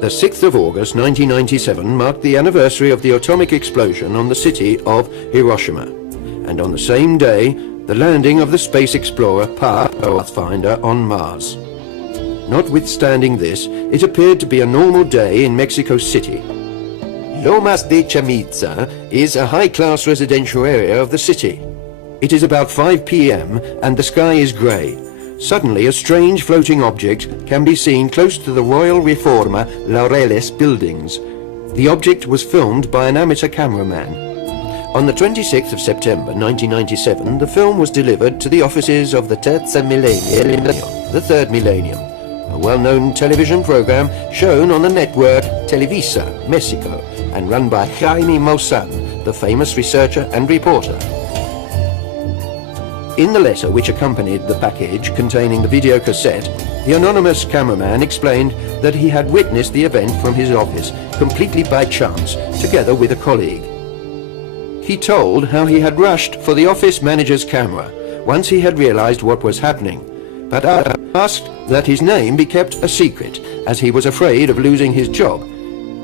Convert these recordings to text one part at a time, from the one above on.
The 6th of August 1997 marked the anniversary of the atomic explosion on the city of Hiroshima, and on the same day, the landing of the space explorer Pathfinder on Mars. Notwithstanding this, it appeared to be a normal day in Mexico City. Lomas de Chamizza is a high-class residential area of the city. It is about 5 p.m. and the sky is grey. Suddenly, a strange floating object can be seen close to the Royal Reforma Laureles buildings. The object was filmed by an amateur cameraman. On the 26th of September 1997, the film was delivered to the offices of the Terza Millennium, the Third Millennium, a well-known television program shown on the network Televisa, Mexico, and run by Jaime Maussan, the famous researcher and reporter. In the letter which accompanied the package containing the video cassette, the anonymous cameraman explained that he had witnessed the event from his office completely by chance, together with a colleague. He told how he had rushed for the office manager's camera once he had realized what was happening, but asked that his name be kept a secret as he was afraid of losing his job.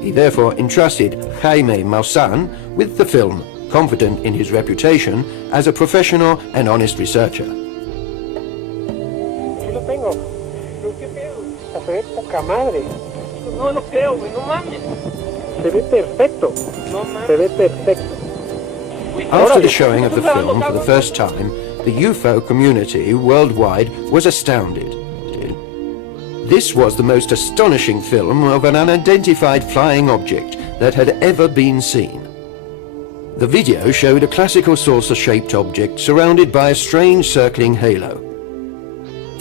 He therefore entrusted Jaime Maussan with the film, confident in his reputation as a professional and honest researcher. Aquí lo tengo. ¿Qué pedo? Se ve poca madre. No lo creo, güey, no mames. Se ve perfecto. No mames. Se ve perfecto. After the showing of the film for the first time, the UFO community worldwide was astounded. This was the most astonishing film of an unidentified flying object that had ever been seen. The video showed a classical saucer-shaped object surrounded by a strange circling halo.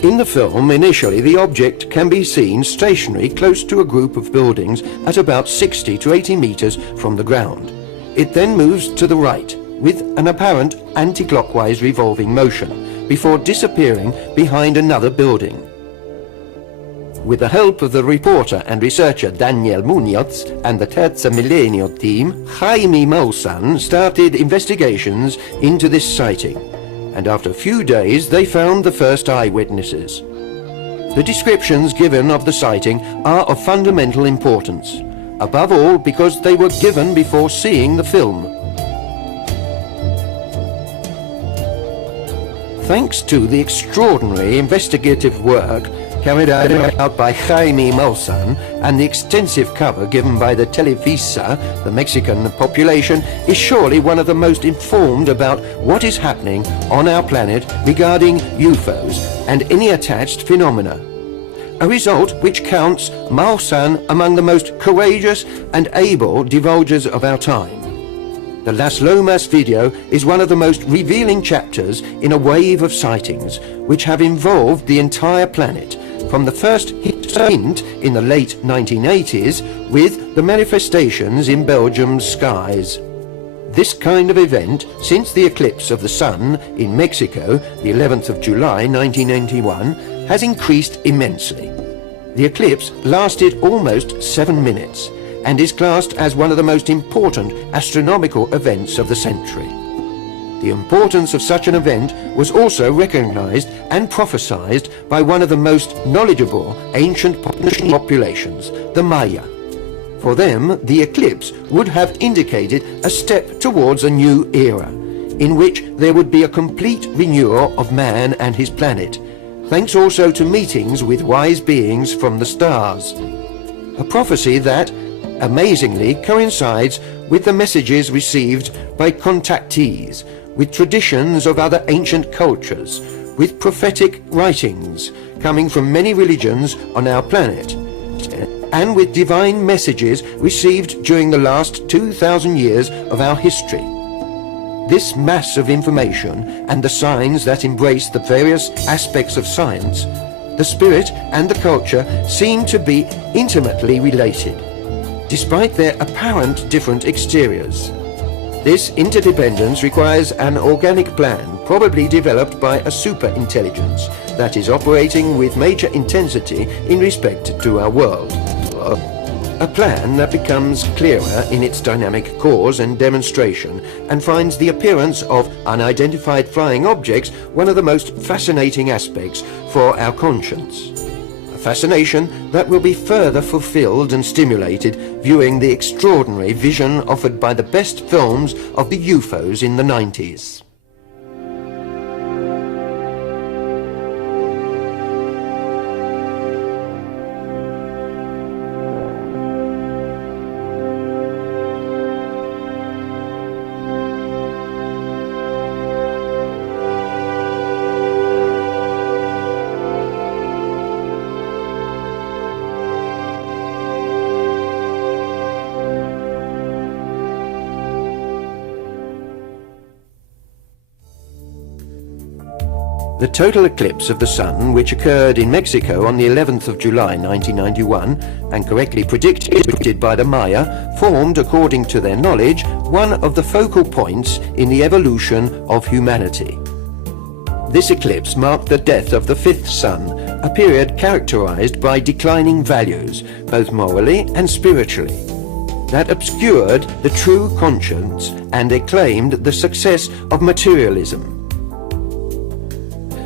In the film, initially, the object can be seen stationary close to a group of buildings at about 60 to 80 meters from the ground. It then moves to the right, with an apparent anti-clockwise revolving motion, before disappearing behind another building. With the help of the reporter and researcher Daniel Munoz and the Terza Millenio team, Jaime Maussan started investigations into this sighting, and after a few days they found the first eyewitnesses. The descriptions given of the sighting are of fundamental importance, above all because they were given before seeing the film. Thanks to the extraordinary investigative work carried out by Jaime Maussan and the extensive cover given by the Televisa, the Mexican population is surely one of the most informed about what is happening on our planet regarding UFOs and any attached phenomena. A result which counts Maussan among the most courageous and able divulgers of our time. The Las Lomas video is one of the most revealing chapters in a wave of sightings which have involved the entire planet, from the first hint in the late 1980s with the manifestations in Belgium's skies. This kind of event, since the eclipse of the sun in Mexico, the 11th of July 1991, has increased immensely. The eclipse lasted almost 7 minutes and is classed as one of the most important astronomical events of the century. The importance of such an event was also recognized and prophesied by one of the most knowledgeable ancient populations, the Maya. For them, the eclipse would have indicated a step towards a new era, in which there would be a complete renewal of man and his planet, thanks also to meetings with wise beings from the stars. A prophecy that, amazingly, coincides with the messages received by contactees, with traditions of other ancient cultures, with prophetic writings coming from many religions on our planet, and with divine messages received during the last 2,000 years of our history. This mass of information and the signs that embrace the various aspects of science, the spirit and the culture seem to be intimately related, despite their apparent different exteriors. This interdependence requires an organic plan, probably developed by a super-intelligence that is operating with major intensity in respect to our world. A plan that becomes clearer in its dynamic cause and demonstration and finds the appearance of unidentified flying objects one of the most fascinating aspects for our conscience. A fascination that will be further fulfilled and stimulated viewing the extraordinary vision offered by the best films of the UFOs in the 90s. The total eclipse of the Sun, which occurred in Mexico on the 11th of July 1991, and correctly predicted by the Maya, formed, according to their knowledge, one of the focal points in the evolution of humanity. This eclipse marked the death of the fifth sun, a period characterized by declining values, both morally and spiritually, that obscured the true conscience and acclaimed the success of materialism.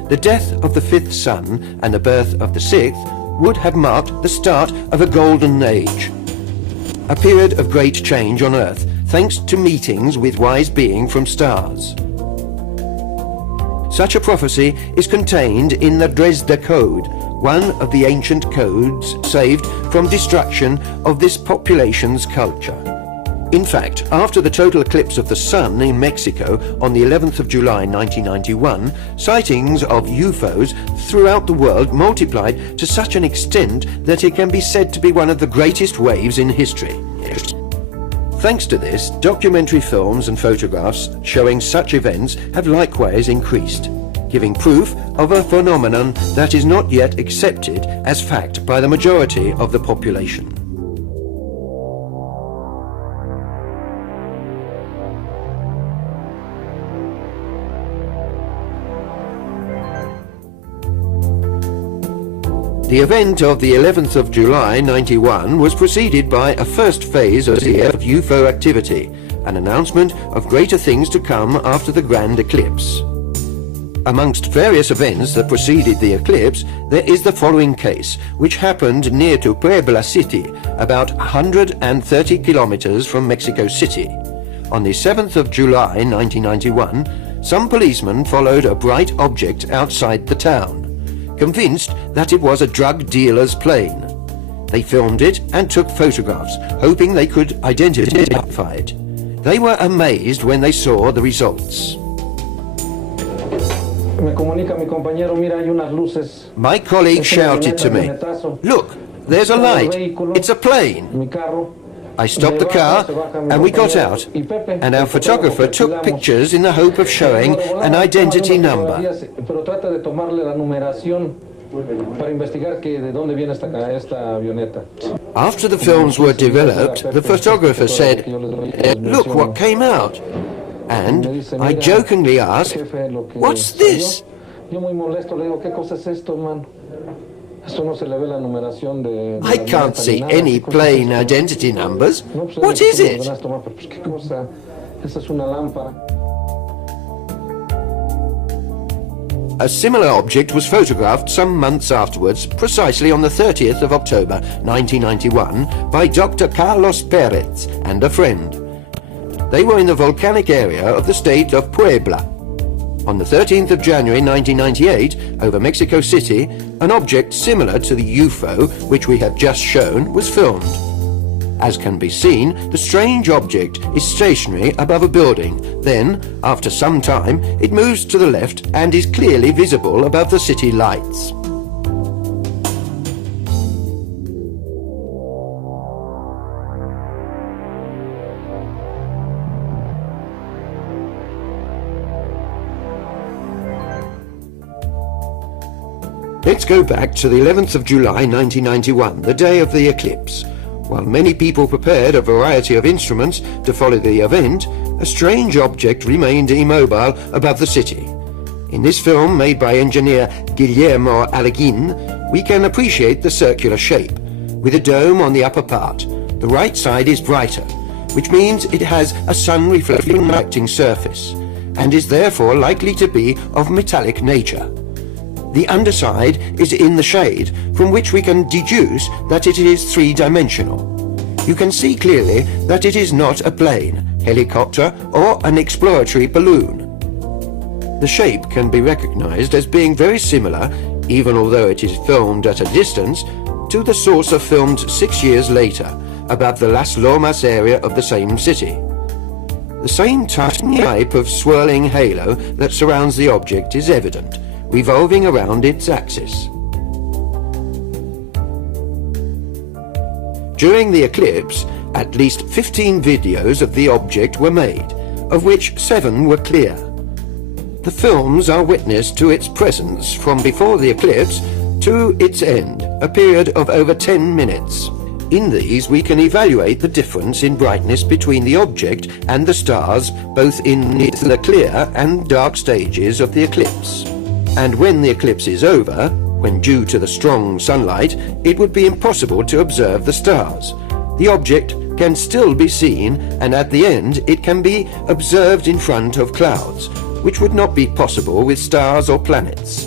The death of the fifth sun and the birth of the sixth would have marked the start of a golden age, a period of great change on Earth, thanks to meetings with wise beings from stars. Such a prophecy is contained in the Dresde Code, one of the ancient codes saved from destruction of this population's culture. In fact, after the total eclipse of the Sun in Mexico on the 11th of July 1991, sightings of UFOs throughout the world multiplied to such an extent that it can be said to be one of the greatest waves in history. Thanks to this, documentary films and photographs showing such events have likewise increased, giving proof of a phenomenon that is not yet accepted as fact by the majority of the population. The event of the 11th of July 91 was preceded by a first phase of UFO activity, an announcement of greater things to come after the grand eclipse. Amongst various events that preceded the eclipse, there is the following case, which happened near to Puebla City, about 130 kilometers from Mexico City. On the 7th of July 1991, some policemen followed a bright object outside the town, convinced that it was a drug dealer's plane. They filmed it and took photographs, hoping they could identify it. They were amazed when they saw the results. My colleague shouted to me, "Look, there's a light. It's a plane." I stopped the car and we got out, and our photographer took pictures in the hope of showing an identity number. After the films were developed, the photographer said, "Look what came out." And I jokingly asked, "What's this?" I can't see any plane identity numbers. What is it? A similar object was photographed some months afterwards, precisely on the 30th of October 1991, by Dr. Carlos Perez and a friend. They were in the volcanic area of the state of Puebla. On the 13th of January 1998, over Mexico City, an object similar to the UFO, which we have just shown, was filmed. As can be seen, the strange object is stationary above a building. Then, after some time, it moves to the left and is clearly visible above the city lights. Let's go back to the 11th of July 1991, the day of the eclipse. While many people prepared a variety of instruments to follow the event, a strange object remained immobile above the city. In this film, made by engineer Guillermo Alleguin, we can appreciate the circular shape, with a dome on the upper part. The right side is brighter, which means it has a sun-reflecting surface, and is therefore likely to be of metallic nature. The underside is in the shade, from which we can deduce that it is three-dimensional. You can see clearly that it is not a plane, helicopter, or an exploratory balloon. The shape can be recognized as being very similar, even although it is filmed at a distance, to the saucer filmed 6 years later, above the Las Lomas area of the same city. The same type of swirling halo that surrounds the object is evident, revolving around its axis. During the eclipse, at least 15 videos of the object were made, of which 7 were clear. The films are witness to its presence from before the eclipse to its end, a period of over 10 minutes. In these we can evaluate the difference in brightness between the object and the stars, both in the clear and dark stages of the eclipse. And when the eclipse is over, when due to the strong sunlight, it would be impossible to observe the stars. The object can still be seen, and at the end it can be observed in front of clouds, which would not be possible with stars or planets.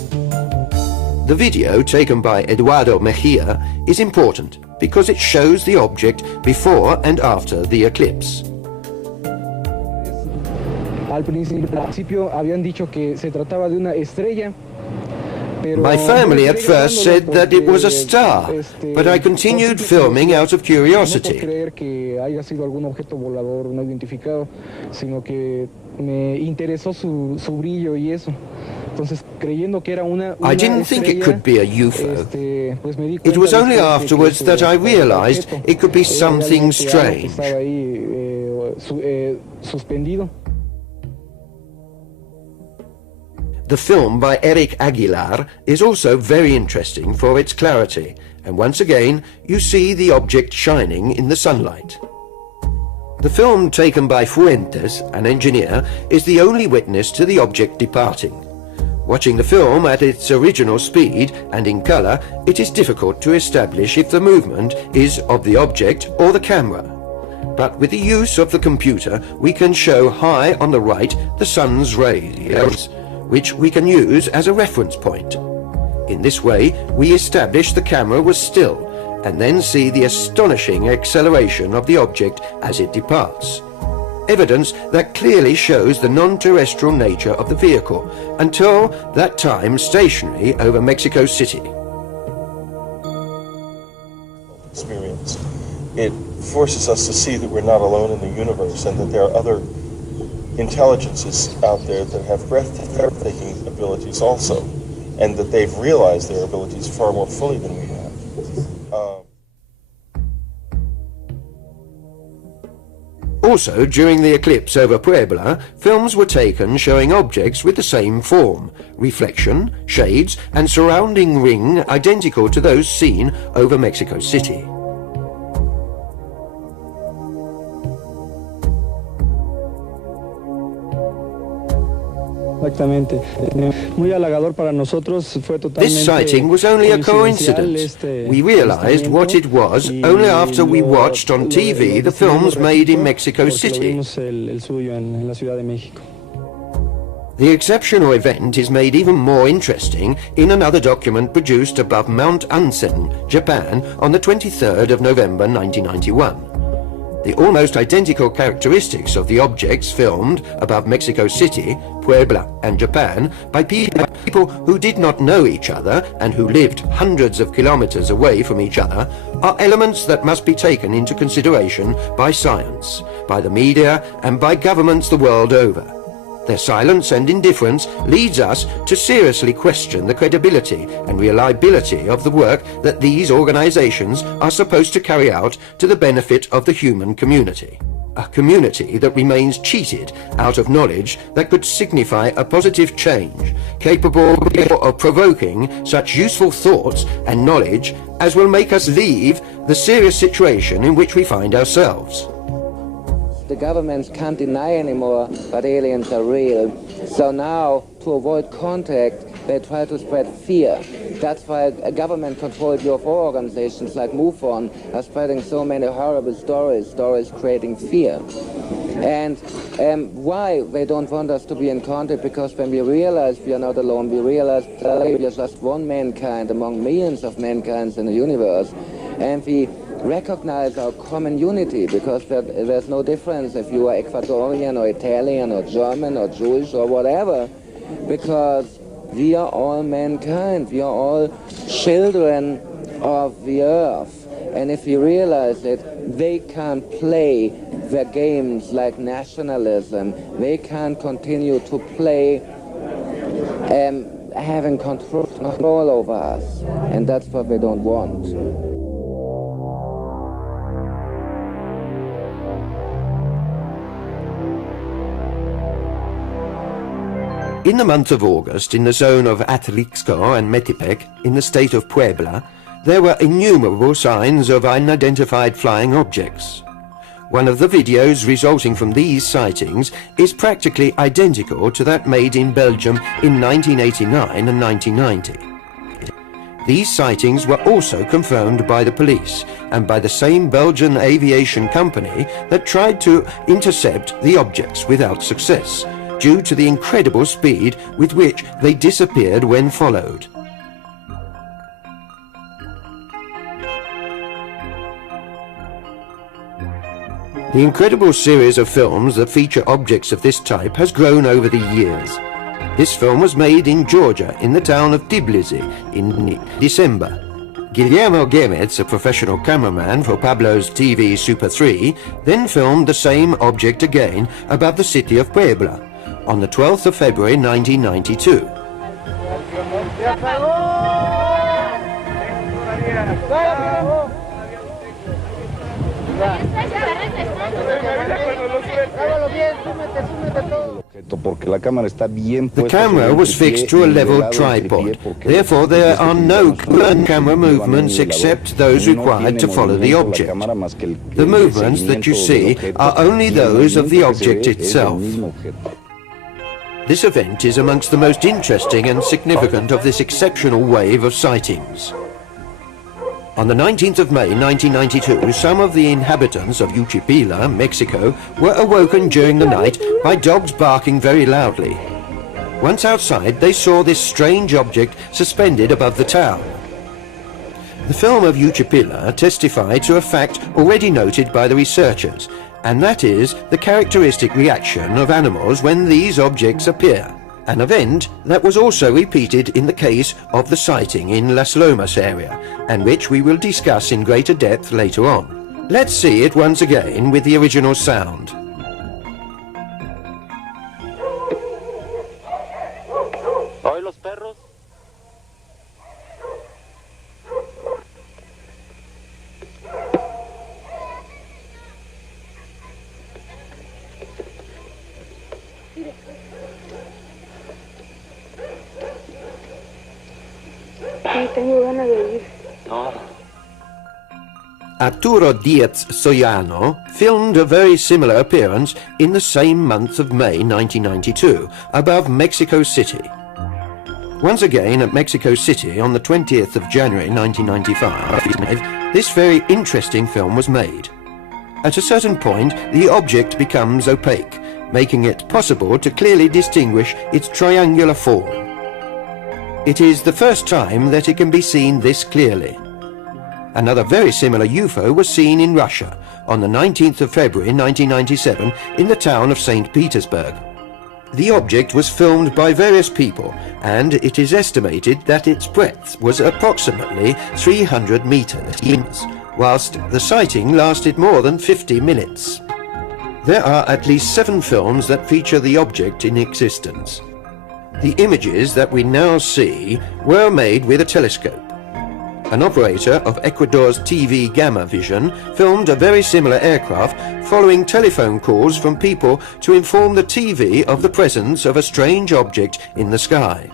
The video taken by Eduardo Mejia is important because it shows the object before and after the eclipse. Al principio habían dicho que se trataba de una estrella. My family at first said that it was a star, but I continued filming out of curiosity. I didn't think it could be a UFO. It was only afterwards that I realized it could be something strange. The film by Eric Aguilar is also very interesting for its clarity, and once again you see the object shining in the sunlight. The film taken by Fuentes, an engineer, is the only witness to the object departing. Watching the film at its original speed and in color, it is difficult to establish if the movement is of the object or the camera. But with the use of the computer, we can show high on the right the sun's rays, which we can use as a reference point. In this way, we establish the camera was still, and then see the astonishing acceleration of the object as it departs. Evidence that clearly shows the non-terrestrial nature of the vehicle, until that time stationary over Mexico City. Experience. It forces us to see that we're not alone in the universe and that there are other intelligences out there that have breathtaking abilities also, and that they've realized their abilities far more fully than we have. Also, during the eclipse over Puebla, films were taken showing objects with the same form, reflection, shades, and surrounding ring identical to those seen over Mexico City. This sighting was only a coincidence. We realized what it was only after we watched on TV the films made in Mexico City. The exceptional event is made even more interesting in another document produced above Mount Ansen, Japan, on the 23rd of November 1991. The almost identical characteristics of the objects filmed above Mexico City, Puebla, and Japan by people who did not know each other and who lived hundreds of kilometers away from each other are elements that must be taken into consideration by science, by the media, and by governments the world over. Their silence and indifference leads us to seriously question the credibility and reliability of the work that these organizations are supposed to carry out to the benefit of the human community. A community that remains cheated out of knowledge that could signify a positive change, capable of provoking such useful thoughts and knowledge as will make us leave the serious situation in which we find ourselves. The governments can't deny anymore that aliens are real. So now, to avoid contact, they try to spread fear. That's why government-controlled UFO organizations like MUFON are spreading so many horrible stories creating fear. And why they don't want us to be in contact? Because when we realize we are not alone, we realize that we are just one mankind among millions of mankinds in the universe, and we recognize our common unity, because there's no difference if you are Ecuadorian or Italian or German or Jewish or whatever, because we are all mankind, we are all children of the earth. And if we realize it, they can't play their games like nationalism. They can't continue to play having control over us. And that's what they don't want. In the month of August, in the zone of Atlixco and Metepec, in the state of Puebla, there were innumerable signs of unidentified flying objects. One of the videos resulting from these sightings is practically identical to that made in Belgium in 1989 and 1990. These sightings were also confirmed by the police and by the same Belgian aviation company that tried to intercept the objects without success, due to the incredible speed with which they disappeared when followed. The incredible series of films that feature objects of this type has grown over the years. This film was made in Georgia, in the town of Tbilisi, in December. Guillermo Gemetz, a professional cameraman for Pablo's TV Super 3, then filmed the same object again above the city of Puebla on the 12th of February 1992. The camera was fixed to a level tripod. Therefore, there are no camera movements except those required to follow the object. The movements that you see are only those of the object itself. This event is amongst the most interesting and significant of this exceptional wave of sightings. On the 19th of May 1992, some of the inhabitants of Uchipila, Mexico, were awoken during the night by dogs barking very loudly. Once outside, they saw this strange object suspended above the town. The film of Uchipila testified to a fact already noted by the researchers, and that is the characteristic reaction of animals when these objects appear, an event that was also repeated in the case of the sighting in Las Lomas area, and which we will discuss in greater depth later on. Let's see it once again with the original sound. ¿Hoy los perros? Tengo ganas de ir. No. Arturo Diaz Soyano filmed a very similar appearance in the same month of May 1992 above Mexico City. Once again at Mexico City on the 20th of January 1995, this very interesting film was made. At a certain point, the object becomes opaque, making it possible to clearly distinguish its triangular form. It is the first time that it can be seen this clearly. Another very similar UFO was seen in Russia on the 19th of February 1997 in the town of St. Petersburg. The object was filmed by various people, and it is estimated that its breadth was approximately 300 meters, whilst the sighting lasted more than 50 minutes. There are at least 7 films that feature the object in existence. The images that we now see were made with a telescope. An operator of Ecuador's TV Gamma Vision filmed a very similar aircraft following telephone calls from people to inform the TV of the presence of a strange object in the sky.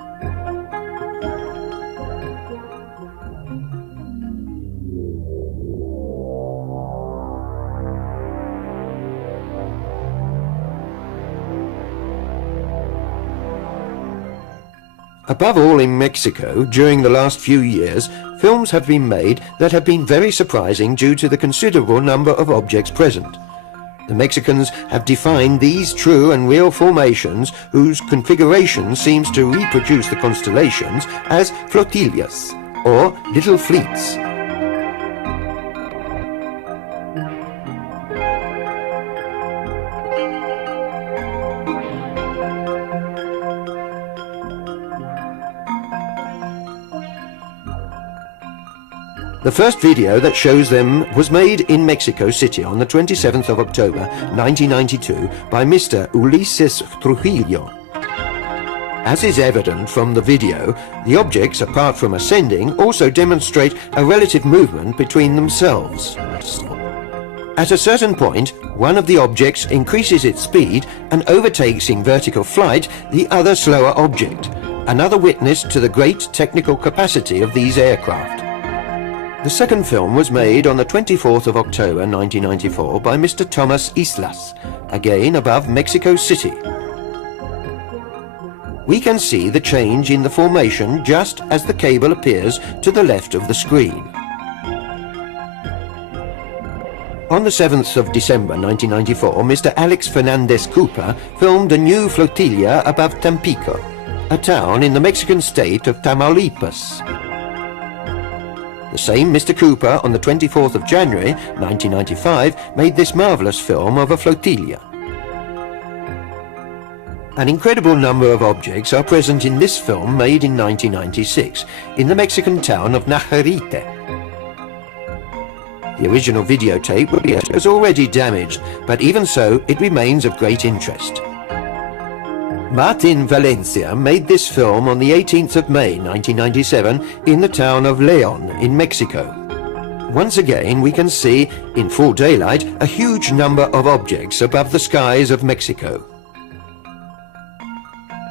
Above all in Mexico, during the last few years, films have been made that have been very surprising due to the considerable number of objects present. The Mexicans have defined these true and real formations, whose configuration seems to reproduce the constellations, as flotillas, or little fleets. The first video that shows them was made in Mexico City on the 27th of October 1992 by Mr. Ulises Trujillo. As is evident from the video, the objects, apart from ascending, also demonstrate a relative movement between themselves. At a certain point, one of the objects increases its speed and overtakes in vertical flight the other slower object, another witness to the great technical capacity of these aircraft. The second film was made on the 24th of October 1994 by Mr. Thomas Islas, again above Mexico City. We can see the change in the formation just as the cable appears to the left of the screen. On the 7th of December 1994, Mr. Alex Fernandez Cooper filmed a new flotilla above Tampico, a town in the Mexican state of Tamaulipas. The same Mr. Cooper, on the 24th of January 1995, made this marvelous film of a flotilla. An incredible number of objects are present in this film made in 1996 in the Mexican town of Najarite. The original videotape was already damaged, but even so it remains of great interest. Martin Valencia made this film on the 18th of May 1997 in the town of León in Mexico. Once again we can see, in full daylight, a huge number of objects above the skies of Mexico.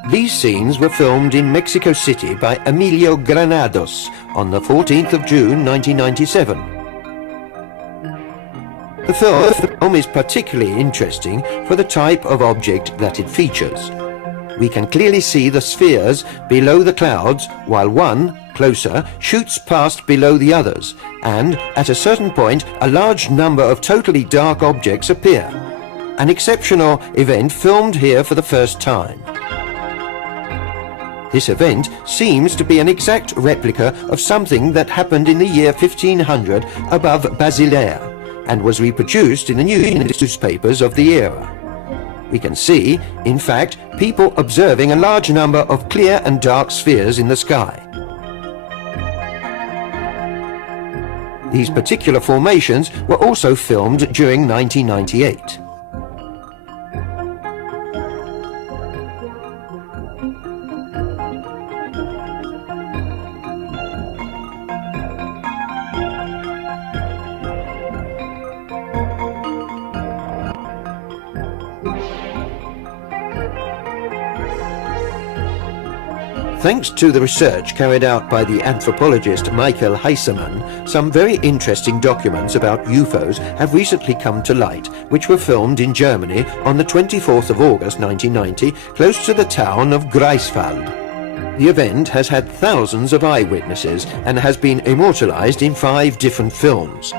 These scenes were filmed in Mexico City by Emilio Granados on the 14th of June 1997. The film is particularly interesting for the type of object that it features. We can clearly see the spheres below the clouds, while one, closer, shoots past below the others, and at a certain point a large number of totally dark objects appear. An exceptional event filmed here for the first time. This event seems to be an exact replica of something that happened in the year 1500 above Basilea, and was reproduced in the newspapers of the era. We can see, in fact, people observing a large number of clear and dark spheres in the sky. These particular formations were also filmed during 1998. Thanks to the research carried out by the anthropologist Michael Heisemann, some very interesting documents about UFOs have recently come to light, which were filmed in Germany on the 24th of August 1990, close to the town of Greifswald. The event has had thousands of eyewitnesses and has been immortalized in 5 different films.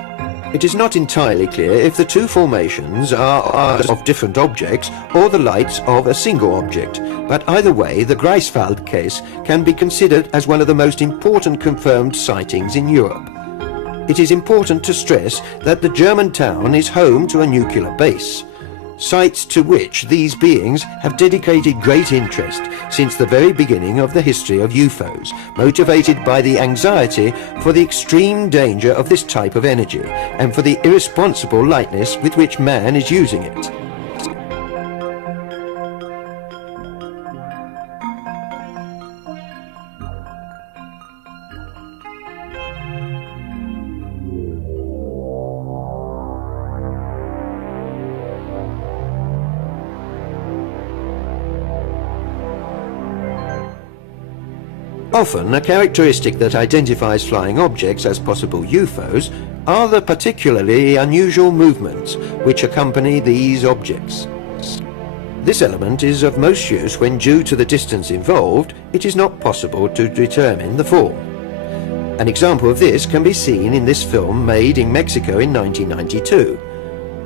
It is not entirely clear if the two formations are of different objects or the lights of a single object, but either way the Greifswald case can be considered as one of the most important confirmed sightings in Europe. It is important to stress that the German town is home to a nuclear base, sites to which these beings have dedicated great interest since the very beginning of the history of UFOs, motivated by the anxiety for the extreme danger of this type of energy and for the irresponsible lightness with which man is using it. Often, a characteristic that identifies flying objects as possible UFOs are the particularly unusual movements which accompany these objects. This element is of most use when, due to the distance involved, it is not possible to determine the form. An example of this can be seen in this film made in Mexico in 1992.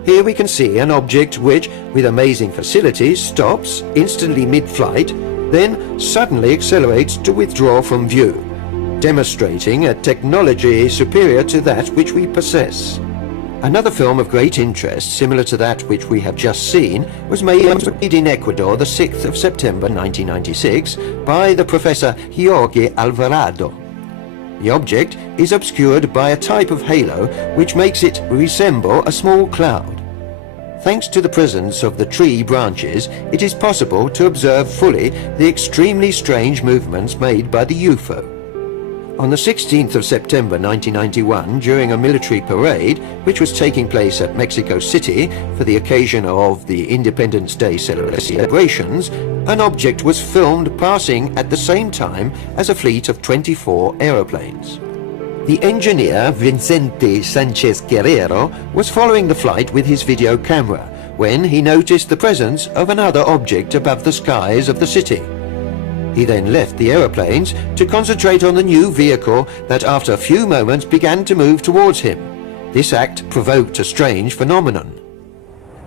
Here we can see an object which, with amazing facilities, stops instantly mid-flight, then suddenly accelerates to withdraw from view, demonstrating a technology superior to that which we possess. Another film of great interest, similar to that which we have just seen, was made in Ecuador the 6th of September 1996 by the Professor Jorge Alvarado. The object is obscured by a type of halo which makes it resemble a small cloud. Thanks to the presence of the tree branches, it is possible to observe fully the extremely strange movements made by the UFO. On the 16th of September 1991, during a military parade which was taking place at Mexico City for the occasion of the Independence Day celebrations, an object was filmed passing at the same time as a fleet of 24 aeroplanes. The engineer Vicente Sanchez Guerrero was following the flight with his video camera when he noticed the presence of another object above the skies of the city. He then left the aeroplanes to concentrate on the new vehicle that after a few moments began to move towards him. This act provoked a strange phenomenon.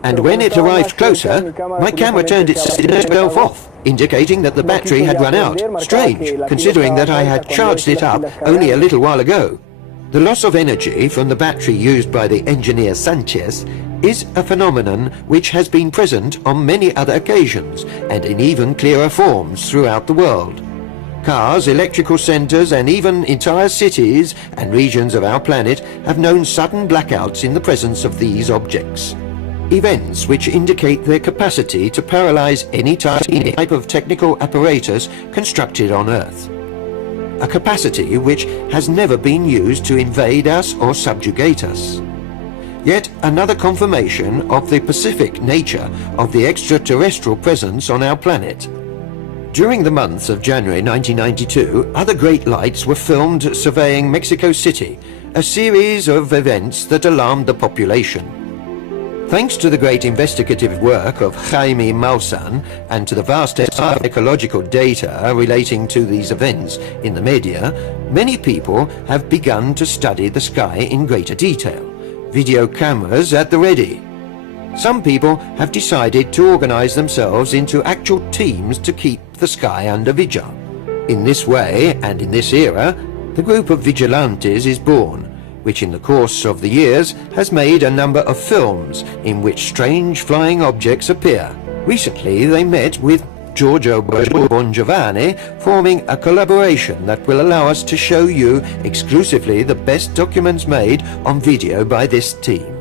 And when it arrived closer, my camera turned itself off, indicating that the battery had run out. Strange, considering that I had charged it up only a little while ago. The loss of energy from the battery used by the engineer Sanchez is a phenomenon which has been present on many other occasions and in even clearer forms throughout the world. Cars, electrical centers, and even entire cities and regions of our planet have known sudden blackouts in the presence of these objects. Events which indicate their capacity to paralyze any type of technical apparatus constructed on Earth. A capacity which has never been used to invade us or subjugate us. Yet another confirmation of the pacific nature of the extraterrestrial presence on our planet. During the months of January 1992, other great lights were filmed surveying Mexico City, a series of events that alarmed the population. Thanks to the great investigative work of Jaime Maussan and to the vast ecological data relating to these events in the media, many people have begun to study the sky in greater detail. Video cameras at the ready. Some people have decided to organize themselves into actual teams to keep the sky under vigil. In this way, and in this era, the group of vigilantes is born, which in the course of the years has made a number of films in which strange flying objects appear. Recently they met with Giorgio Bongiovanni, forming a collaboration that will allow us to show you exclusively the best documents made on video by this team.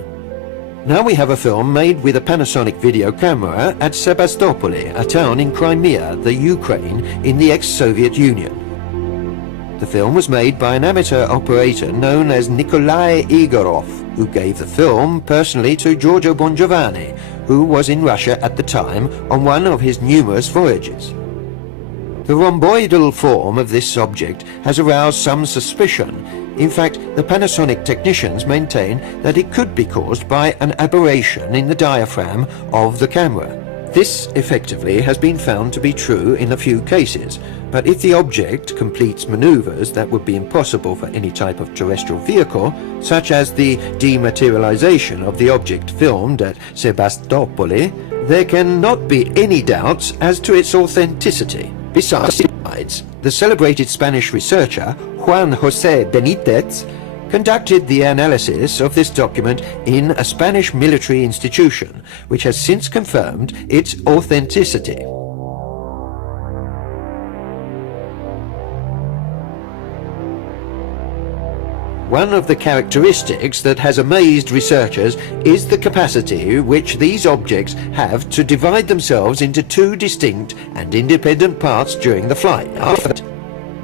Now we have a film made with a Panasonic video camera at Sebastopol, a town in Crimea, the Ukraine, in the ex-Soviet Union. The film was made by an amateur operator known as Nikolai Igorov, who gave the film personally to Giorgio Bongiovanni, who was in Russia at the time on one of his numerous voyages. The rhomboidal form of this object has aroused some suspicion. In fact, the Panasonic technicians maintain that it could be caused by an aberration in the diaphragm of the camera. This effectively has been found to be true in a few cases, but if the object completes maneuvers that would be impossible for any type of terrestrial vehicle, such as the dematerialization of the object filmed at Sebastopol, there cannot be any doubts as to its authenticity. Besides, the celebrated Spanish researcher Juan José Benítez conducted the analysis of this document in a Spanish military institution, which has since confirmed its authenticity. One of the characteristics that has amazed researchers is the capacity which these objects have to divide themselves into two distinct and independent parts during the flight.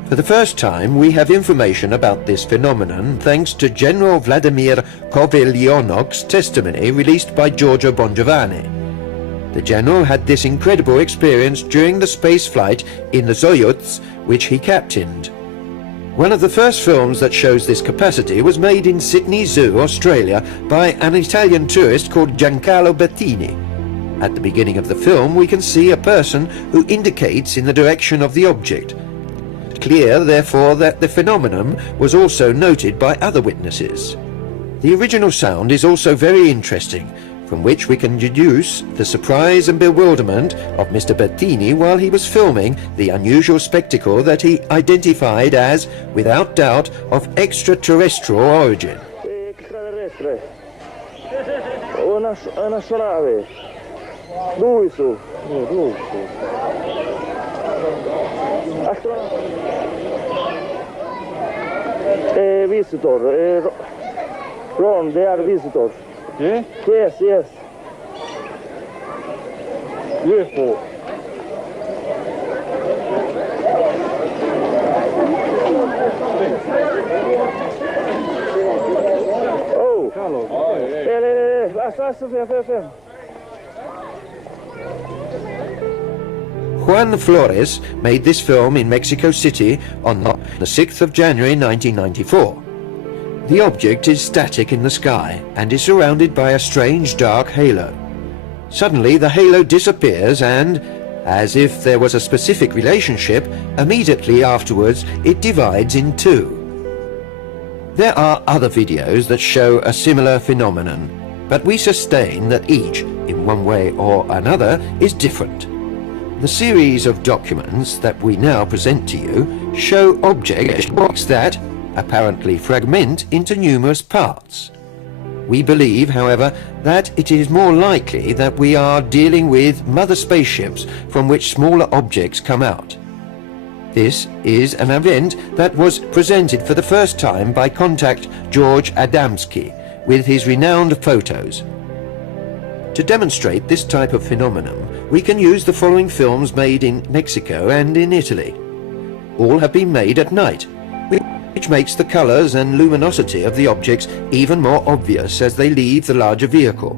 For the first time, we have information about this phenomenon thanks to General Vladimir Kovalyonok's testimony released by Giorgio Bongiovanni. The general had this incredible experience during the space flight in the Soyuz, which he captained. One of the first films that shows this capacity was made in Sydney Zoo, Australia, by an Italian tourist called Giancarlo Bettini. At the beginning of the film, we can see a person who indicates in the direction of the object. Clear, therefore, that the phenomenon was also noted by other witnesses. The original sound is also very interesting, from which we can deduce the surprise and bewilderment of Mr. Bettini while he was filming the unusual spectacle that he identified as, without doubt, of extraterrestrial origin. Extraterrestre. Una nave. Lui su. Visitor. Ron, they are visitors. Yeah? Yes. UFO. Oh. Carlos. Oh, yeah. Juan Flores made this film in Mexico City on the 6th of January 1994. The object is static in the sky and is surrounded by a strange dark halo. Suddenly the halo disappears and, as if there was a specific relationship, immediately afterwards it divides in two. There are other videos that show a similar phenomenon, but we sustain that each, in one way or another, is different. The series of documents that we now present to you show objects that apparently fragment into numerous parts. We believe, however, that it is more likely that we are dealing with mother spaceships from which smaller objects come out. This is an event that was presented for the first time by contact George Adamski with his renowned photos. To demonstrate this type of phenomenon, we can use the following films made in Mexico and in Italy. All have been made at night, which makes the colors and luminosity of the objects even more obvious as they leave the larger vehicle.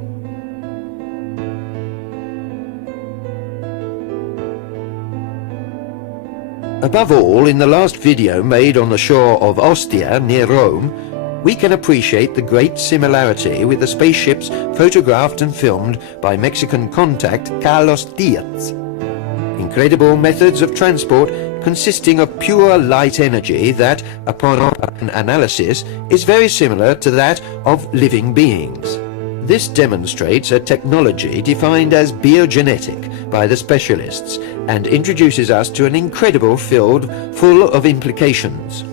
Above all, in the last video made on the shore of Ostia near Rome, we can appreciate the great similarity with the spaceships photographed and filmed by Mexican contact Carlos Diaz. Incredible methods of transport consisting of pure light energy that, upon analysis, is very similar to that of living beings. This demonstrates a technology defined as biogenetic by the specialists and introduces us to an incredible field full of implications.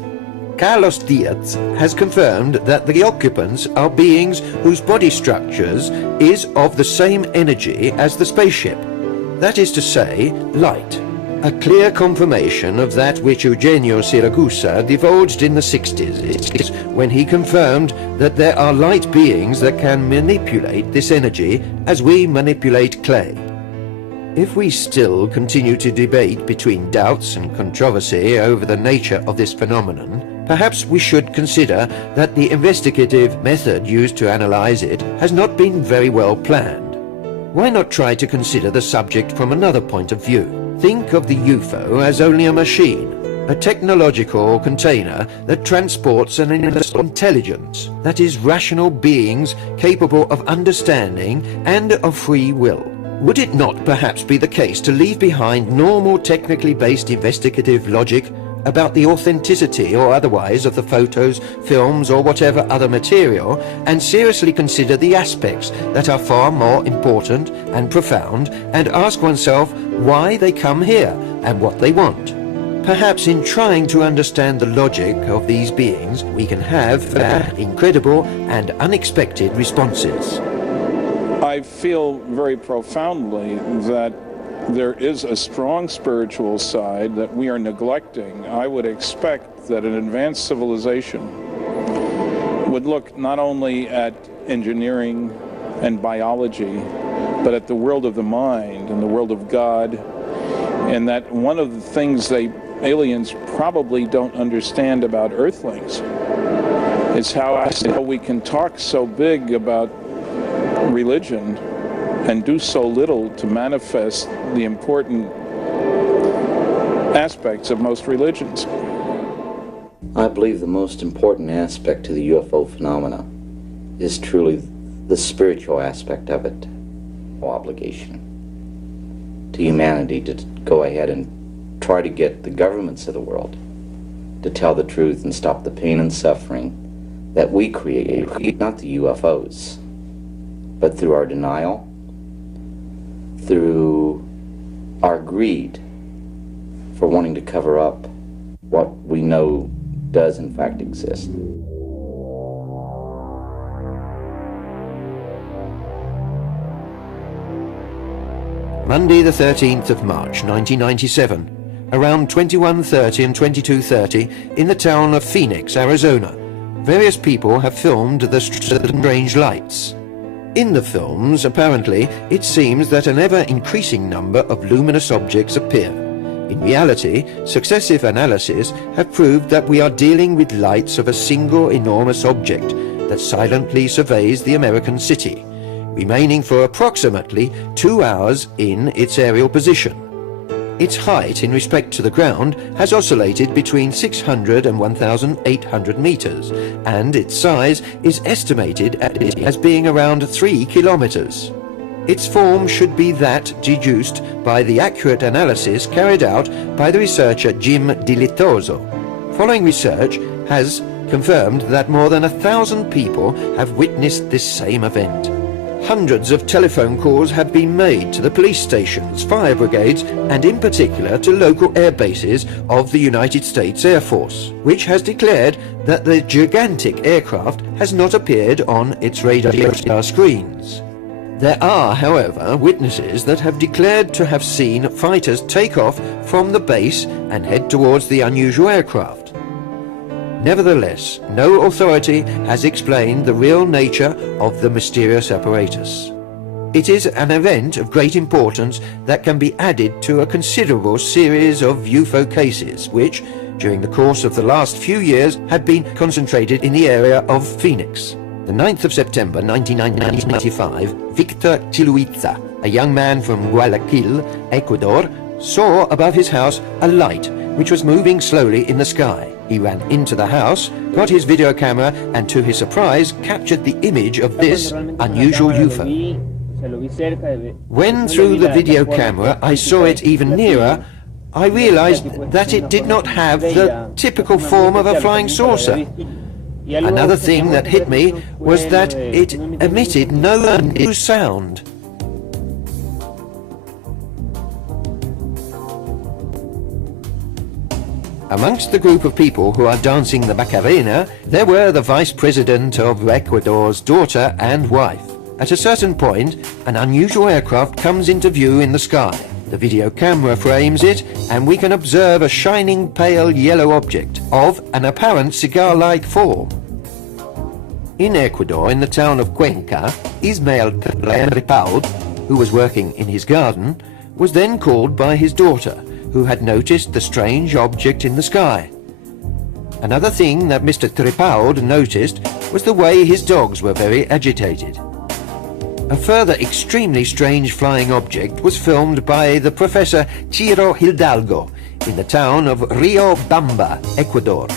Carlos Diaz has confirmed that the occupants are beings whose body structures is of the same energy as the spaceship. That is to say, light. A clear confirmation of that which Eugenio Siragusa divulged in the 60s when he confirmed that there are light beings that can manipulate this energy as we manipulate clay. If we still continue to debate between doubts and controversy over the nature of this phenomenon, perhaps we should consider that the investigative method used to analyze it has not been very well planned. Why not try to consider the subject from another point of view? Think of the UFO as only a machine, a technological container that transports an intelligence, that is, rational beings capable of understanding and of free will. Would it not perhaps be the case to leave behind normal technically based investigative logic about the authenticity or otherwise of the photos, films or whatever other material, and seriously consider the aspects that are far more important and profound, and ask oneself why they come here and what they want? Perhaps in trying to understand the logic of these beings, we can have incredible and unexpected responses. I feel very profoundly that there is a strong spiritual side that we are neglecting. I would expect that an advanced civilization would look not only at engineering and biology, but at the world of the mind and the world of God, and that one of the things aliens probably don't understand about Earthlings is how we can talk so big about religion and do so little to manifest the important aspects of most religions. I believe the most important aspect to the UFO phenomena is truly the spiritual aspect of it. Obligation to humanity to go ahead and try to get the governments of the world to tell the truth and stop the pain and suffering that we create, not the UFOs. but through our denial, through our greed for wanting to cover up what we know does in fact exist. Monday the 13th of March 1997, around 21:30 and 22:30 in the town of Phoenix, Arizona, various people have filmed the strange lights. In the films, apparently, it seems that an ever-increasing number of luminous objects appear. In reality, successive analyses have proved that we are dealing with lights of a single enormous object that silently surveys the American city, remaining for approximately 2 hours in its aerial position. Its height in respect to the ground has oscillated between 600 and 1,800 meters, and its size is estimated as being around 3 kilometers. Its form should be that deduced by the accurate analysis carried out by the researcher Jim Dilitoso. Following research has confirmed that more than 1,000 people have witnessed this same event. Hundreds of telephone calls have been made to the police stations, fire brigades, and in particular to local air bases of the United States Air Force, which has declared that the gigantic aircraft has not appeared on its radar screens. There are, however, witnesses that have declared to have seen fighters take off from the base and head towards the unusual aircraft. Nevertheless, no authority has explained the real nature of the mysterious apparatus. It is an event of great importance that can be added to a considerable series of UFO cases which, during the course of the last few years, had been concentrated in the area of Phoenix. The 9th of September 1995, Victor Chiluiza, a young man from Guayaquil, Ecuador, saw above his house a light which was moving slowly in the sky. He ran into the house, got his video camera, and to his surprise captured the image of this unusual UFO. When through the video camera I saw it even nearer, I realized that it did not have the typical form of a flying saucer. Another thing that hit me was that it emitted no sound. Amongst the group of people who are dancing the Macarena, there were the Vice President of Ecuador's daughter and wife. At a certain point, an unusual aircraft comes into view in the sky. The video camera frames it, and we can observe a shining pale yellow object of an apparent cigar-like form. In Ecuador, in the town of Cuenca, Ismael Ripaud, who was working in his garden, was then called by his daughter, who had noticed the strange object in the sky. Another thing that Mr. Tripaud noticed was the way his dogs were very agitated. A further extremely strange flying object was filmed by the Professor Ciro Hidalgo in the town of Rio Bamba, Ecuador.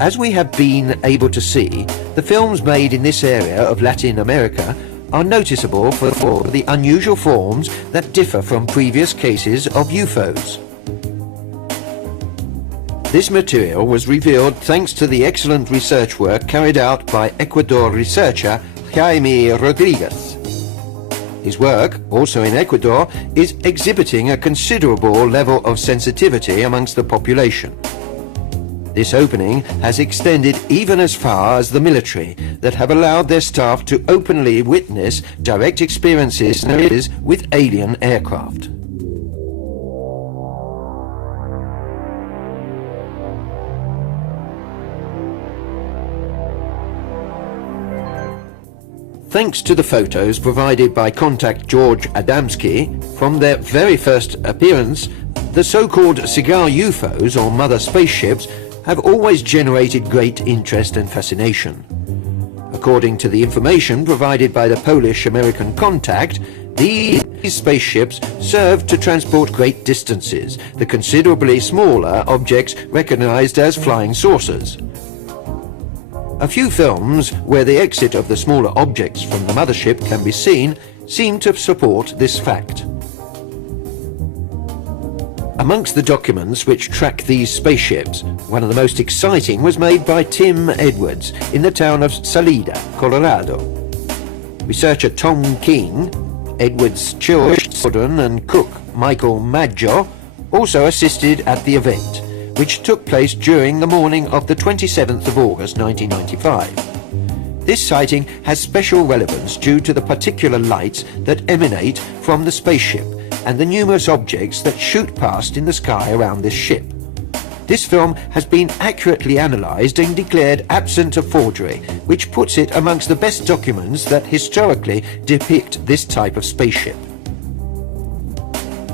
As we have been able to see, the films made in this area of Latin America are noticeable for the unusual forms that differ from previous cases of UFOs. This material was revealed thanks to the excellent research work carried out by Ecuador researcher Jaime Rodriguez. His work, also in Ecuador, is exhibiting a considerable level of sensitivity amongst the population. This opening has extended even as far as the military, that have allowed their staff to openly witness direct experiences with alien aircraft. Thanks to the photos provided by contact George Adamski, from their very first appearance, the so-called cigar UFOs, or mother spaceships, have always generated great interest and fascination. According to the information provided by the Polish-American contact, these spaceships served to transport great distances, the considerably smaller objects recognized as flying saucers. A few films where the exit of the smaller objects from the mothership can be seen seem to support this fact. Amongst the documents which track these spaceships, one of the most exciting was made by Tim Edwards in the town of Salida, Colorado. researcher Tom King, Edwards' children and cook Michael Maggio also assisted at the event, which took place during the morning of the 27th of August 1995. This sighting has special relevance due to the particular lights that emanate from the spaceship and the numerous objects that shoot past in the sky around this ship. This film has been accurately analysed and declared absent of forgery, which puts it amongst the best documents that historically depict this type of spaceship.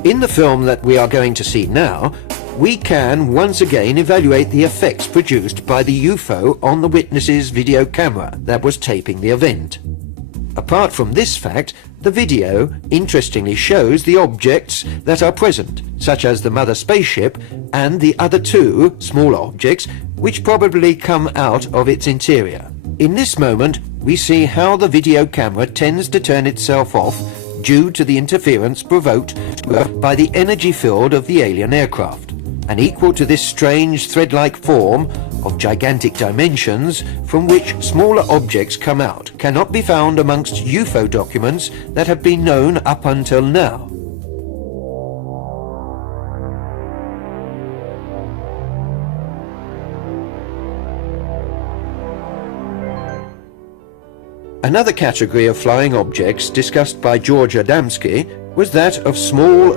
In the film that we are going to see now, we can once again evaluate the effects produced by the UFO on the witness's video camera that was taping the event. Apart from this fact, the video interestingly shows the objects that are present, such as the mother spaceship and the other two smaller objects which probably come out of its interior. In this moment, we see how the video camera tends to turn itself off due to the interference provoked by the energy field of the alien aircraft. And equal to this strange thread-like form of gigantic dimensions from which smaller objects come out cannot be found amongst UFO documents that have been known up until now. Another category of flying objects discussed by George Adamski was that of small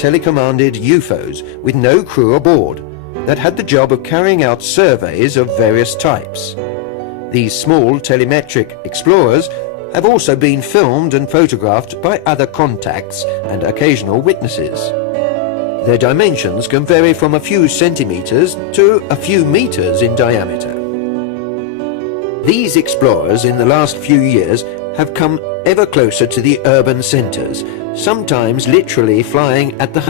telecommanded UFOs with no crew aboard that had the job of carrying out surveys of various types. These small telemetric explorers have also been filmed and photographed by other contacts and occasional witnesses. Their dimensions can vary from a few centimeters to a few meters in diameter. These explorers in the last few years have come ever closer to the urban centers, sometimes literally flying at the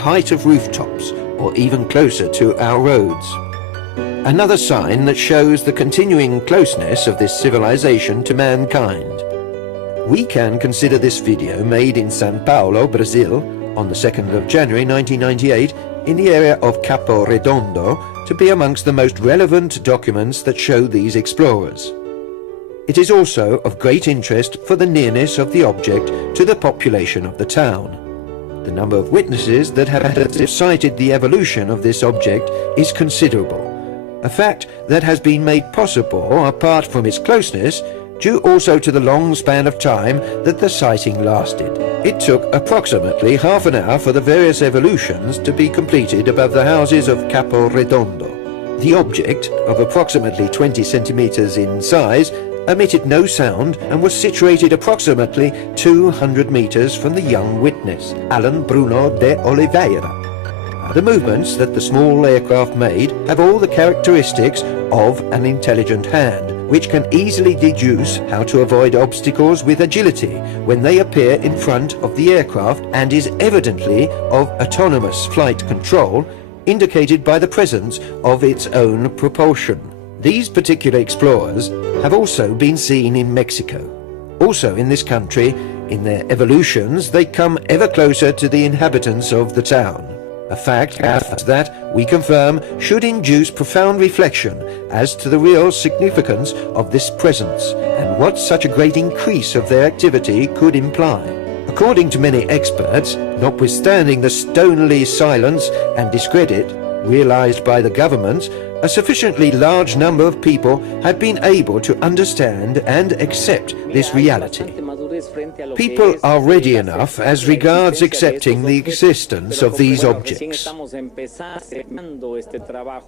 height of rooftops or even closer to our roads. Another sign that shows the continuing closeness of this civilization to mankind. We can consider this video made in São Paulo, Brazil, on the 2nd of January 1998 in the area of Capo Redondo to be amongst the most relevant documents that show these explorers. It is also of great interest for the nearness of the object to the population of the town. The number of witnesses that have cited the evolution of this object is considerable, a fact that has been made possible, apart from its closeness, due also to the long span of time that the sighting lasted. It took approximately half an hour for the various evolutions to be completed above the houses of Capo Redondo. The object, of approximately 20 centimeters in size, emitted no sound and was situated approximately 200 meters from the young witness, Alan Bruno de Oliveira. The movements that the small aircraft made have all the characteristics of an intelligent hand, which can easily deduce how to avoid obstacles with agility when they appear in front of the aircraft, and is evidently of autonomous flight control, indicated by the presence of its own propulsion. These particular explorers have also been seen in Mexico. Also in this country, in their evolutions, they come ever closer to the inhabitants of the town. A fact that, we confirm, should induce profound reflection as to the real significance of this presence and what such a great increase of their activity could imply. According to many experts, notwithstanding the stonily silence and discredit realized by the governments, a sufficiently large number of people have been able to understand and accept this reality. People are ready enough as regards accepting the existence of these objects.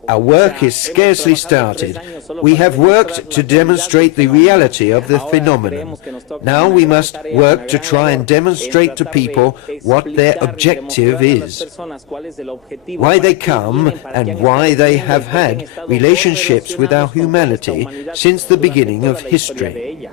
Our work is scarcely started. We have worked to demonstrate the reality of the phenomenon. Now we must work to try and demonstrate to people what their objective is, why they come and why they have had relationships with our humanity since the beginning of history.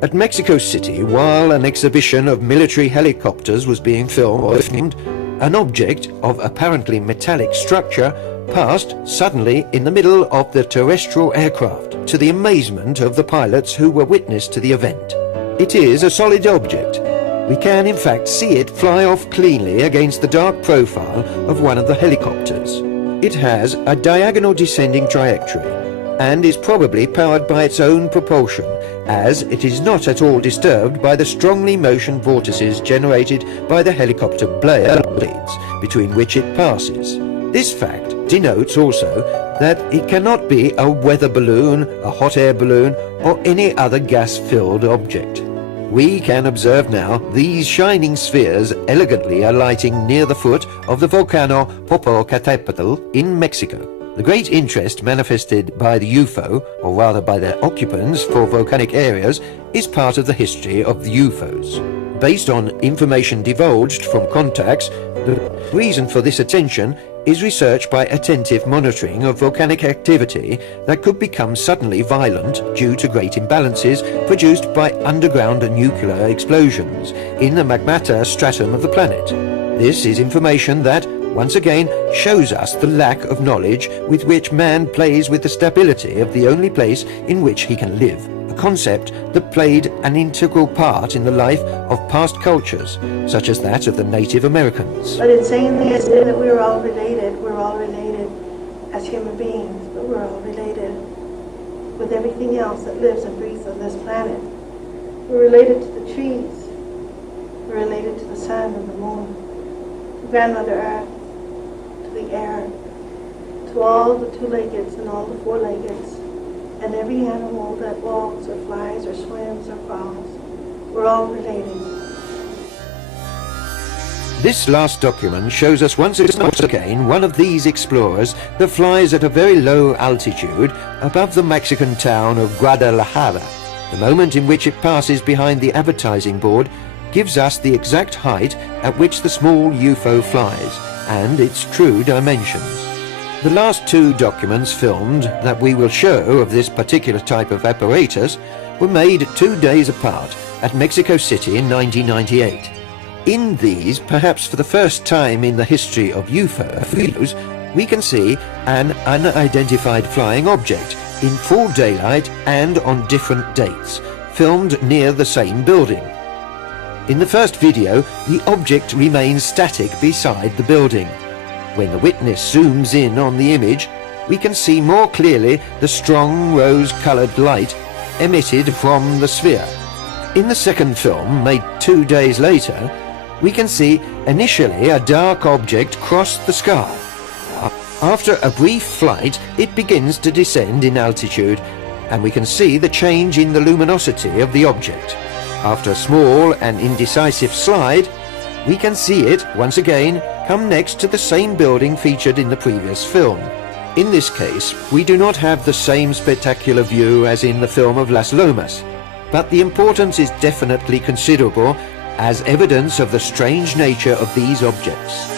At Mexico City, while an exhibition of military helicopters was being filmed, an object of apparently metallic structure passed suddenly in the middle of the terrestrial aircraft, to the amazement of the pilots who were witness to the event. It is a solid object. We can in fact see it fly off cleanly against the dark profile of one of the helicopters. It has a diagonal descending trajectory and is probably powered by its own propulsion, as it is not at all disturbed by the strongly motion vortices generated by the helicopter blades between which it passes. This fact denotes also that it cannot be a weather balloon, a hot air balloon, or any other gas-filled object. We can observe now these shining spheres elegantly alighting near the foot of the volcano Popocatépetl in Mexico. The great interest manifested by the UFO, or rather by their occupants, for volcanic areas is part of the history of the UFOs. Based on information divulged from contacts, the reason for this attention is research by attentive monitoring of volcanic activity that could become suddenly violent due to great imbalances produced by underground nuclear explosions in the magmata stratum of the planet. This is information that, once again, shows us the lack of knowledge with which man plays with the stability of the only place in which he can live, a concept that played an integral part in the life of past cultures, such as that of the Native Americans. But insane thing is that we're all related as human beings, but we're all related with everything else that lives and breathes on this planet. We're related to the trees, we're related to the sun and the moon, to Grandmother Earth, to the air, to all the two-leggeds and all the four-leggeds, and every animal that walks or flies or swims or crawls. We're all related. This last document shows us once again one of these explorers that flies at a very low altitude above the Mexican town of Guadalajara. The moment in which it passes behind the advertising board gives us the exact height at which the small UFO flies and its true dimensions. The last two documents filmed that we will show of this particular type of apparatus were made 2 days apart at Mexico City in 1998. In these, perhaps for the first time in the history of UFOs, we can see an unidentified flying object in full daylight and on different dates, filmed near the same building. In the first video, the object remains static beside the building. When the witness zooms in on the image, we can see more clearly the strong rose-colored light emitted from the sphere. In the second film, made 2 days later, we can see initially a dark object cross the sky. After a brief flight, it begins to descend in altitude, and we can see the change in the luminosity of the object. After a small and indecisive slide, we can see it, once again, come next to the same building featured in the previous film. In this case, we do not have the same spectacular view as in the film of Las Lomas, but the importance is definitely considerable as evidence of the strange nature of these objects.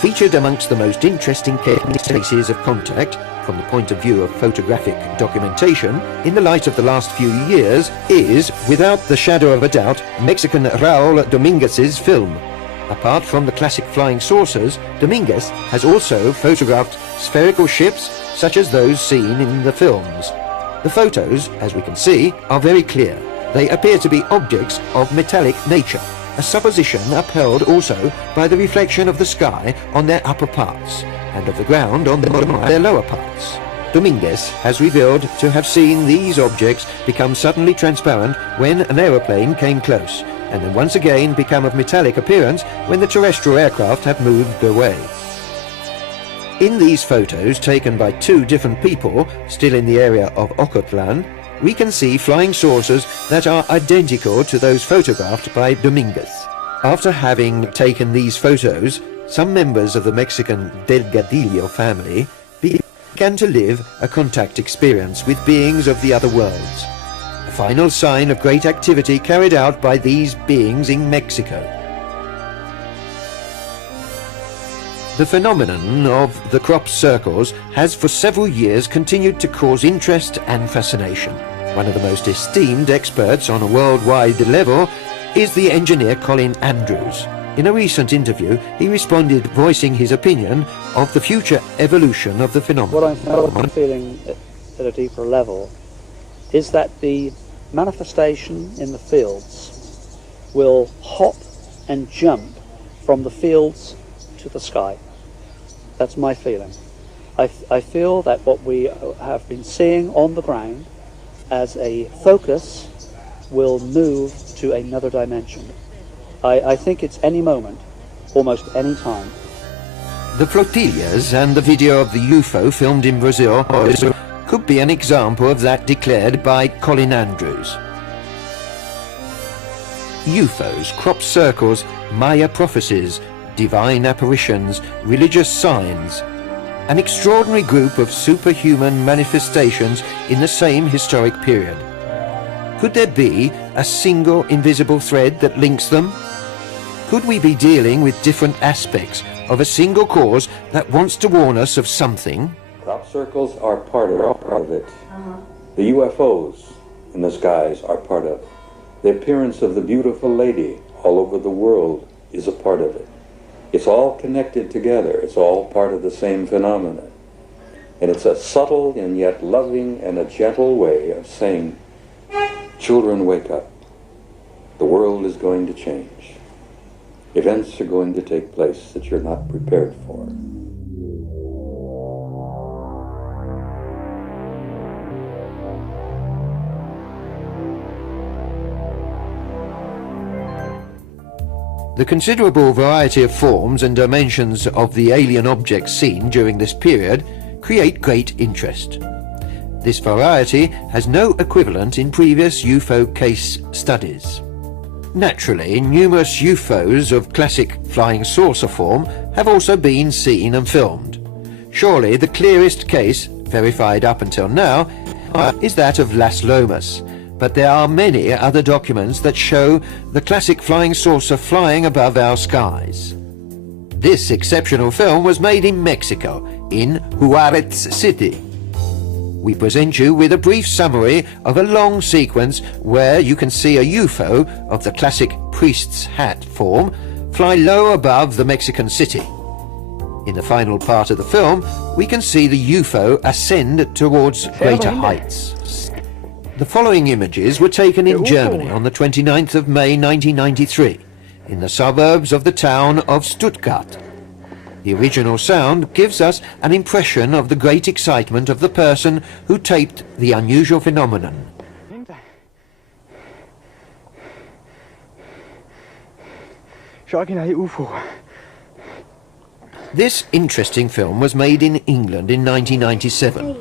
Featured amongst the most interesting cases of contact, from the point of view of photographic documentation, in the light of the last few years, is, without the shadow of a doubt, Mexican Raul Dominguez's film. Apart from the classic flying saucers, Dominguez has also photographed spherical ships such as those seen in the films. The photos, as we can see, are very clear. They appear to be objects of metallic nature, a supposition upheld also by the reflection of the sky on their upper parts, and of the ground on their lower parts. Dominguez has revealed to have seen these objects become suddenly transparent when an aeroplane came close, and then once again become of metallic appearance when the terrestrial aircraft have moved away. In these photos, taken by 2 different people, still in the area of Ocotlan, we can see flying saucers that are identical to those photographed by Dominguez. After having taken these photos, some members of the Mexican Delgadillo family began to live a contact experience with beings of the other worlds, a final sign of great activity carried out by these beings in Mexico. The phenomenon of the crop circles has for several years continued to cause interest and fascination. One of the most esteemed experts on a worldwide level is the engineer Colin Andrews. In a recent interview, he responded voicing his opinion of the future evolution of the phenomenon. What I'm feeling at a deeper level is that the manifestation in the fields will hop and jump from the fields to the sky. That's my feeling. I feel that what we have been seeing on the ground as a focus will move to another dimension. I think it's any moment, almost any time. The flotillas and the video of the UFO filmed in Brazil could be an example of that declared by Colin Andrews. UFOs, crop circles, Maya prophecies, divine apparitions, religious signs, an extraordinary group of superhuman manifestations in the same historic period. Could there be a single invisible thread that links them? Could we be dealing with different aspects of a single cause that wants to warn us of something? Crop circles are part of it. The UFOs in the skies are part of it. The appearance of the beautiful lady all over the world is a part of it. It's all connected together. It's all part of the same phenomenon. And it's a subtle and yet loving and a gentle way of saying, children, wake up. The world is going to change. Events are going to take place that you're not prepared for. The considerable variety of forms and dimensions of the alien objects seen during this period create great interest. This variety has no equivalent in previous UFO case studies. Naturally, numerous UFOs of classic flying saucer form have also been seen and filmed. Surely the clearest case, verified up until now, is that of Las Lomas, but there are many other documents that show the classic flying saucer flying above our skies. This exceptional film was made in Mexico, in Juarez City. We present you with a brief summary of a long sequence where you can see a UFO of the classic priest's hat form fly low above the Mexican city. In the final part of the film, we can see the UFO ascend towards greater heights. The following images were taken in Germany on the 29th of May 1993, in the suburbs of the town of Stuttgart. The original sound gives us an impression of the great excitement of the person who taped the unusual phenomenon. This interesting film was made in England in 1997.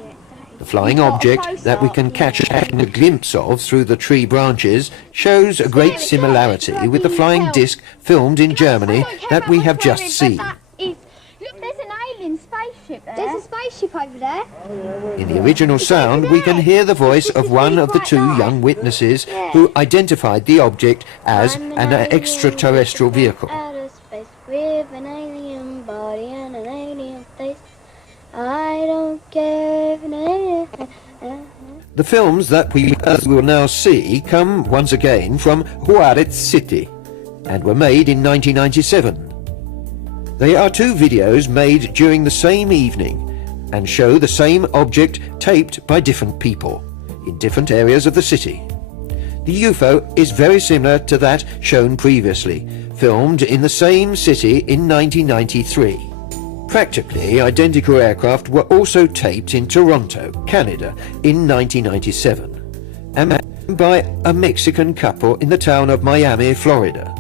The flying object that we can catch a glimpse of through the tree branches shows a great similarity with the flying disc filmed in Germany that we have just seen. Look, there's an alien spaceship there. There's a spaceship over there. In the original sound, we can hear the voice of one of the two young witnesses who identified the object as an extraterrestrial vehicle. Outer space with an alien body and an alien face. I don't care if an alien... The films that we will now see come once again from Juarez City and were made in 1997. They are two videos made during the same evening and show the same object taped by different people in different areas of the city. The UFO is very similar to that shown previously, filmed in the same city in 1993. Practically identical aircraft were also taped in Toronto, Canada in 1997, and by a Mexican couple in the town of Miami, Florida.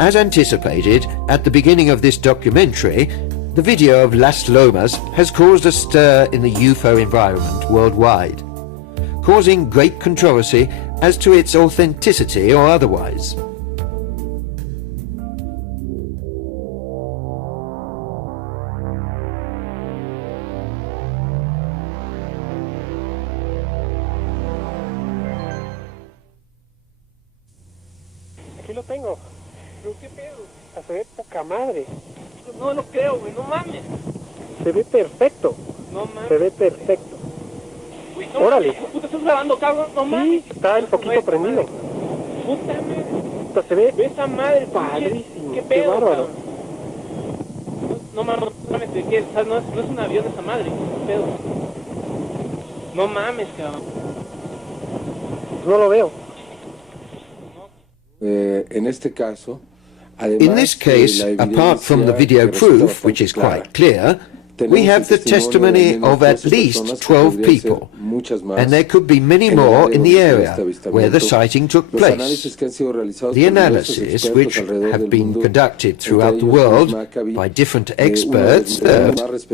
As anticipated at the beginning of this documentary, the video of Las Lomas has caused a stir in the UFO environment worldwide, causing great controversy as to its authenticity or otherwise. Aquí lo tengo. ¿Qué pedo? Se ve poca madre. No lo creo, güey, no mames. Se ve perfecto. No mames. Se ve perfecto. Güey, no, órale. Puta, estás grabando, cabrón, no mames. Sí, está el foquito prendido. Puta madre. Puta, se ve. Ve esa madre, padrísimo. ¿Qué pedo, qué bárbaro? No mames, ¿qué? O sea, no es un avión esa madre. ¿Qué pedo? No mames, cabrón. No lo veo. In this case, apart from the video proof, which is quite clear, we have the testimony of at least 12 people, and there could be many more in the area where the sighting took place. The analyses, which have been conducted throughout the world by different experts,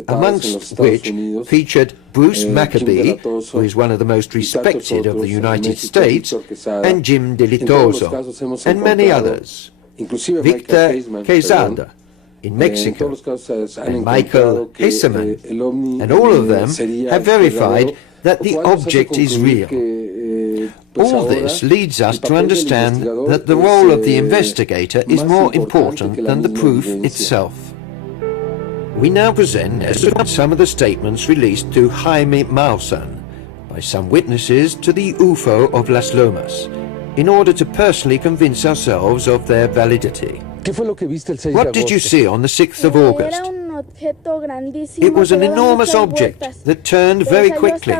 amongst which featured Bruce Maccabee, who is one of the most respected of the United States, and Jim Delitoso, and many others. Victor Quezada in Mexico, and Michael Hesseman, and all of them have verified that the object is real. All this leads us to understand that the role of the investigator is more important than the proof itself. We now present some of the statements released to Jaime Maussan by some witnesses to the UFO of Las Lomas, in order to personally convince ourselves of their validity. What did you see on the 6th of August? It was an enormous object that turned very quickly.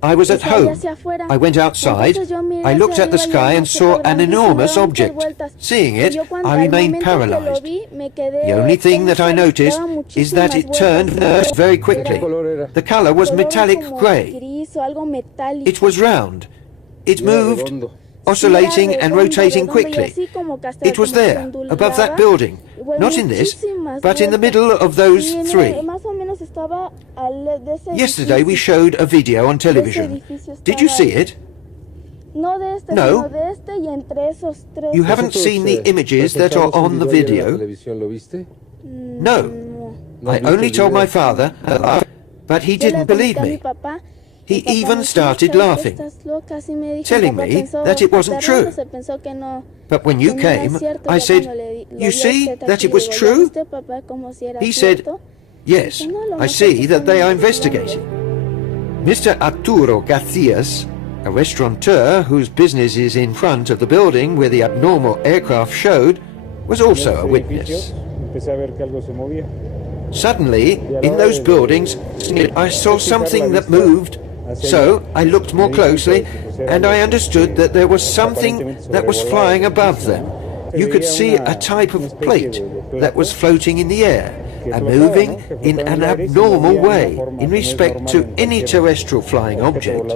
I was at home. I went outside. I looked at the sky and saw an enormous object. Seeing it, I remained paralyzed. The only thing that I noticed is that it turned very quickly. The color was metallic gray. It was round. It moved, oscillating and rotating quickly. It was there, above that building, not in this, but in the middle of those three. Yesterday we showed a video on television. Did you see it? No. You haven't seen the images that are on the video? No. I only told my father, but he didn't believe me. He even started laughing, telling me that it wasn't true. But when you came, I said, "You see that it was true?" He said, "Yes, I see that they are investigating." Mr. Arturo Garcias, a restaurateur whose business is in front of the building where the abnormal aircraft showed, was also a witness. Suddenly, in those buildings, I saw something that moved. So I looked more closely, and I understood that there was something that was flying above them. You could see a type of plate that was floating in the air and moving in an abnormal way in respect to any terrestrial flying object.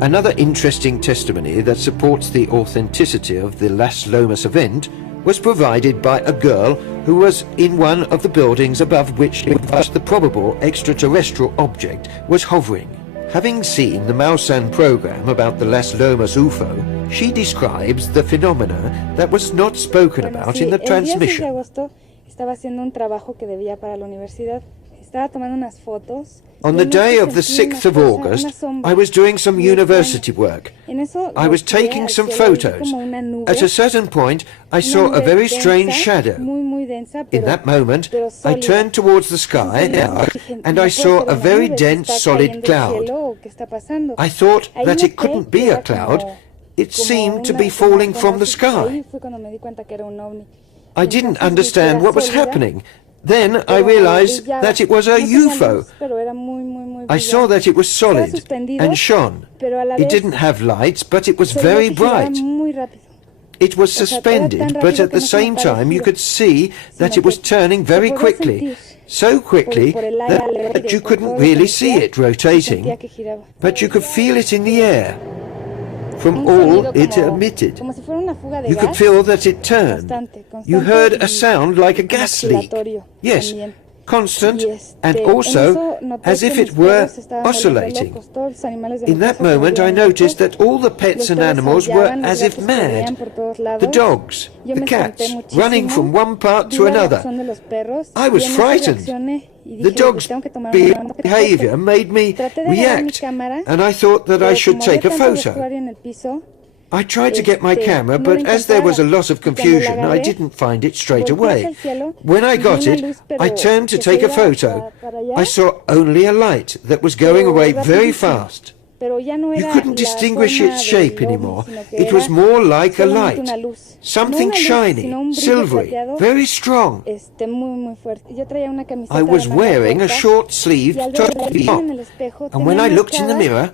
Another interesting testimony that supports the authenticity of the Las Lomas event was provided by a girl who was in one of the buildings above which the probable extraterrestrial object was hovering. Having seen the Maussan program about the Las Lomas UFO, she describes the phenomena that was not spoken about in the transmission. On the day of the 6th of August, I was doing some university work. I was taking some photos. At a certain point, I saw a very strange shadow. In that moment, I turned towards the sky and I saw a very dense, solid cloud. I thought that it couldn't be a cloud. It seemed to be falling from the sky. I didn't understand what was happening. Then I realized that it was a UFO. I saw that it was solid and shone. It didn't have lights, but it was very bright. It was suspended, but at the same time you could see that it was turning very quickly. So quickly that you couldn't really see it rotating, but you could feel it in the air. From all it emitted, you could feel that it turned. You heard a sound like a gas leak. Yes, constant, and also as if it were oscillating. In that moment I noticed that all the pets and animals were as if mad. The dogs, the cats, running from one part to another. I was frightened. The dog's behavior made me react, and I thought that I should take a photo. I tried to get my camera, but as there was a lot of confusion, I didn't find it straight away. When I got it, I turned to take a photo. I saw only a light that was going away very fast. You couldn't distinguish its shape anymore. It was more like a light. Something shiny, silvery, very strong. I was wearing a short-sleeved top, and when I looked in the mirror,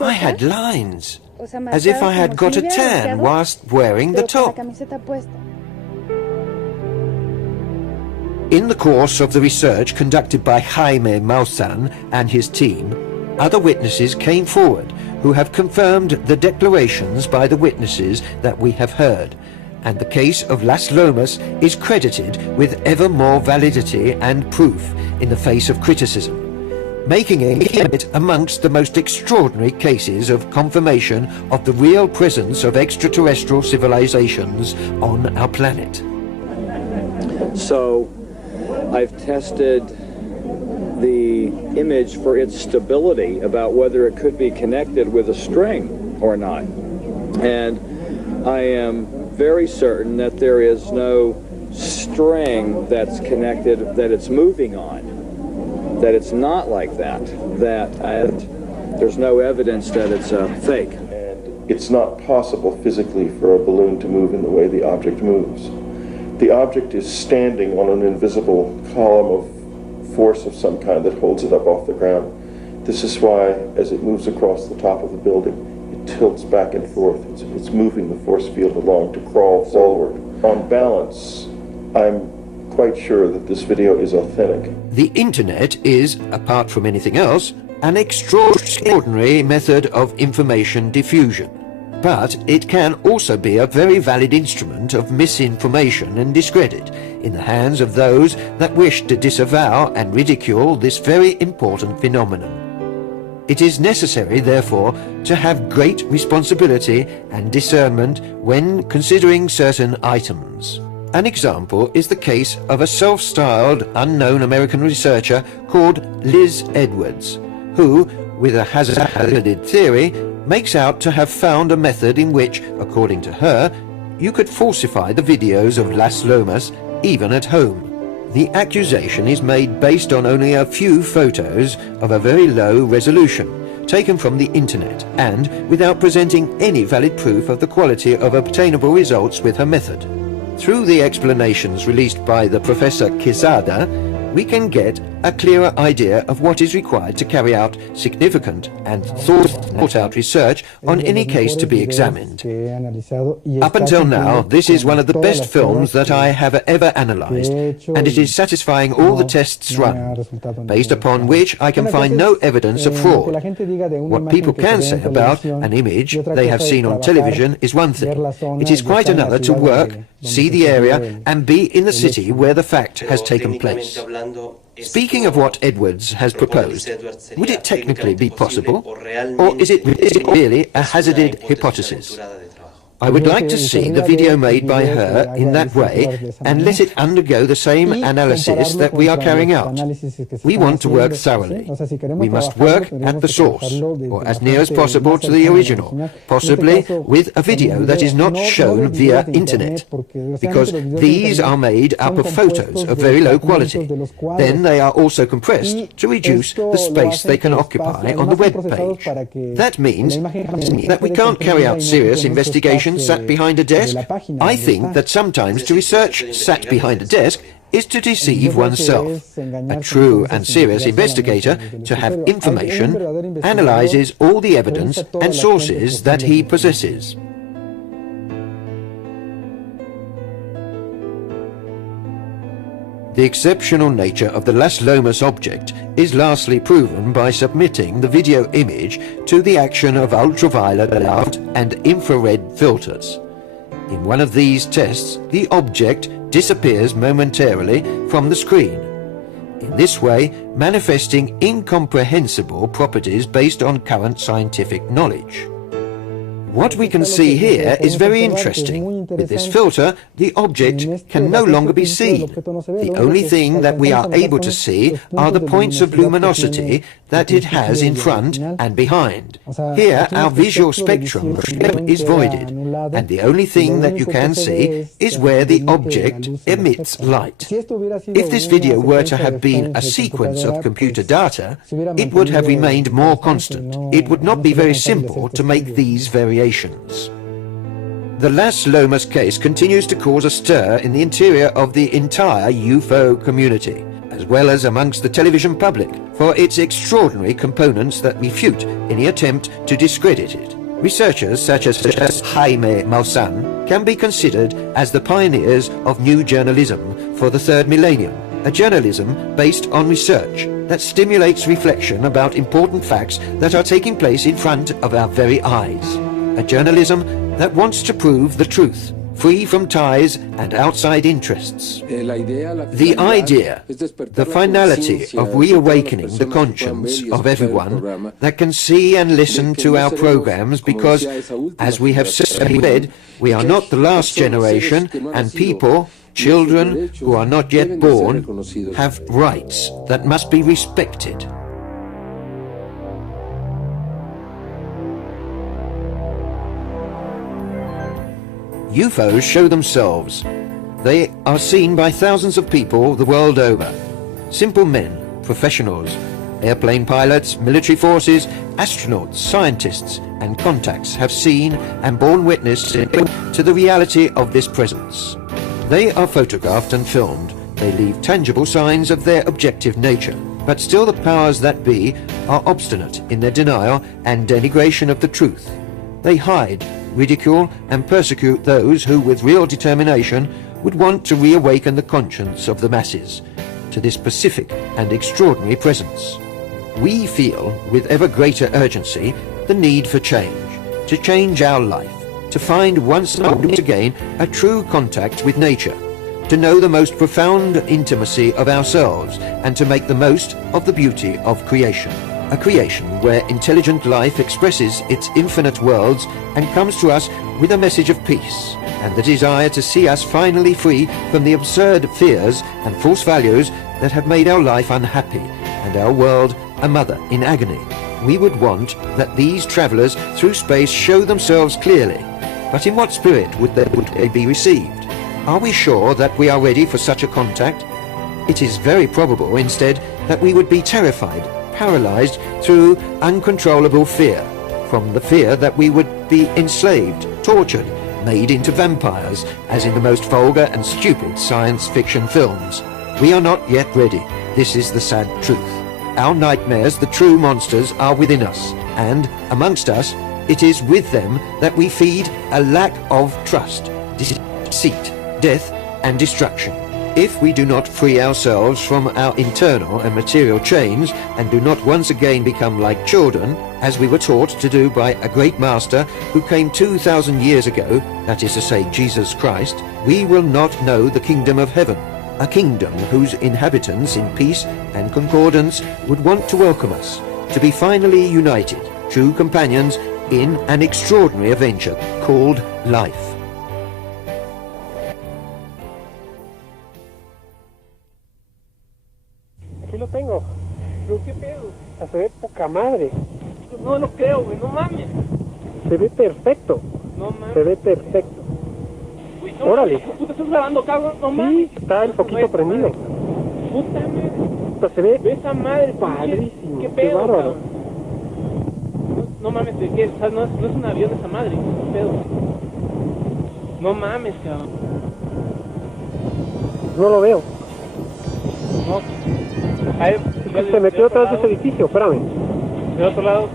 I had lines, as if I had got a tan whilst wearing the top. In the course of the research conducted by Jaime Maussan and his team, other witnesses came forward who have confirmed the declarations by the witnesses that we have heard, and the case of Las Lomas is credited with ever more validity and proof in the face of criticism, making it amongst the most extraordinary cases of confirmation of the real presence of extraterrestrial civilizations on our planet. So, I've tested the image for its stability, about whether it could be connected with a string or not. And I am very certain that there is no string that's connected, that it's moving on, that it's not like that, that there's no evidence that it's a fake. And it's not possible physically for a balloon to move in the way the object moves. The object is standing on an invisible column of force of some kind that holds it up off the ground. This is why, as it moves across the top of the building, it tilts back and forth. It's moving the force field along to crawl forward. On balance, I'm quite sure that this video is authentic. The internet is, apart from anything else, an extraordinary method of information diffusion. But it can also be a very valid instrument of misinformation and discredit in the hands of those that wish to disavow and ridicule this very important phenomenon. It is necessary, therefore, to have great responsibility and discernment when considering certain items. An example is the case of a self-styled unknown American researcher called Liz Edwards, who, with a hazarded theory, makes out to have found a method in which, according to her, you could falsify the videos of Las Lomas even at home. The accusation is made based on only a few photos of a very low resolution, taken from the internet, and without presenting any valid proof of the quality of obtainable results with her method. Through the explanations released by the Professor Quezada, we can get a clearer idea of what is required to carry out significant and thought-out research on any case to be examined. Up until now, this is one of the best films that I have ever analyzed, and it is satisfying all the tests run, based upon which I can find no evidence of fraud. What people can say about an image they have seen on television is one thing. It is quite another to work, see the area, and be in the city where the fact has taken place. Speaking of what Edwards has proposed, would it technically be possible, or is it really a hazarded hypothesis? I would like to see the video made by her in that way and let it undergo the same analysis that we are carrying out. We want to work thoroughly. We must work at the source, or as near as possible to the original, possibly with a video that is not shown via internet, because these are made up of photos of very low quality. Then they are also compressed to reduce the space they can occupy on the web page. That means that we can't carry out serious investigations sat behind a desk. I think that sometimes to research sat behind a desk is to deceive oneself. A true and serious investigator, to have information, analyzes all the evidence and sources that he possesses. The exceptional nature of the Las Lomas object is lastly proven by submitting the video image to the action of ultraviolet light and infrared filters. In one of these tests, the object disappears momentarily from the screen, in this way manifesting incomprehensible properties based on current scientific knowledge. What we can see here is very interesting. With this filter, the object can no longer be seen. The only thing that we are able to see are the points of luminosity that it has in front and behind. Here, our visual spectrum is voided, and the only thing that you can see is where the object emits light. If this video were to have been a sequence of computer data, it would have remained more constant. It would not be very simple to make these variations. The Las Lomas case continues to cause a stir in the interior of the entire UFO community, as well as amongst the television public, for its extraordinary components that refute any attempt to discredit it. Researchers such as Jaime Maussan can be considered as the pioneers of new journalism for the third millennium, a journalism based on research that stimulates reflection about important facts that are taking place in front of our very eyes. A journalism that wants to prove the truth, free from ties and outside interests. The idea, the finality of reawakening the conscience of everyone that can see and listen to our programs, because, as we have said, we are not the last generation, and people, children who are not yet born, have rights that must be respected. UFOs show themselves. They are seen by thousands of people the world over. Simple men, professionals, airplane pilots, military forces, astronauts, scientists, and contacts have seen and borne witness to the reality of this presence. They are photographed and filmed. They leave tangible signs of their objective nature. But still the powers that be are obstinate in their denial and denigration of the truth. They hide, ridicule, and persecute those who, with real determination, would want to reawaken the conscience of the masses to this pacific and extraordinary presence. We feel, with ever greater urgency, the need for change, to change our life, to find once again a true contact with nature, to know the most profound intimacy of ourselves, and to make the most of the beauty of creation. A creation where intelligent life expresses its infinite worlds and comes to us with a message of peace, and the desire to see us finally free from the absurd fears and false values that have made our life unhappy and our world a mother in agony. We would want that these travelers through space show themselves clearly, but in what spirit would they be received? Are we sure that we are ready for such a contact? It is very probable, instead, that we would be terrified, paralyzed through uncontrollable fear, from the fear that we would be enslaved, tortured, made into vampires, as in the most vulgar and stupid science fiction films. We are not yet ready. This is the sad truth. Our nightmares, the true monsters, are within us, and amongst us, it is with them that we feed a lack of trust, deceit, death, and destruction. If we do not free ourselves from our internal and material chains, and do not once again become like children, as we were taught to do by a great master who came 2,000 years ago, that is to say Jesus Christ, we will not know the kingdom of heaven, a kingdom whose inhabitants in peace and concordance would want to welcome us, to be finally united, true companions in an extraordinary adventure called life. Aquí lo tengo. ¿Qué pedo? Se ve poca madre. No lo creo, güey, no mames. Se ve perfecto. No mames. Se ve perfecto. Güey, no, órale. Puta, ¿estás grabando, cabrón? No mames. Sí, está el poquito prendido. Puta madre. Puta, se ve esa madre padrísimo. ¿Qué pedo, qué bárbaro? No mames, ¿qué? O sea, no es un avión esa madre. ¿Qué pedo? No mames, cabrón. No lo veo. No. Se metió atrás de ese edificio, espérame. ¿De otro lado?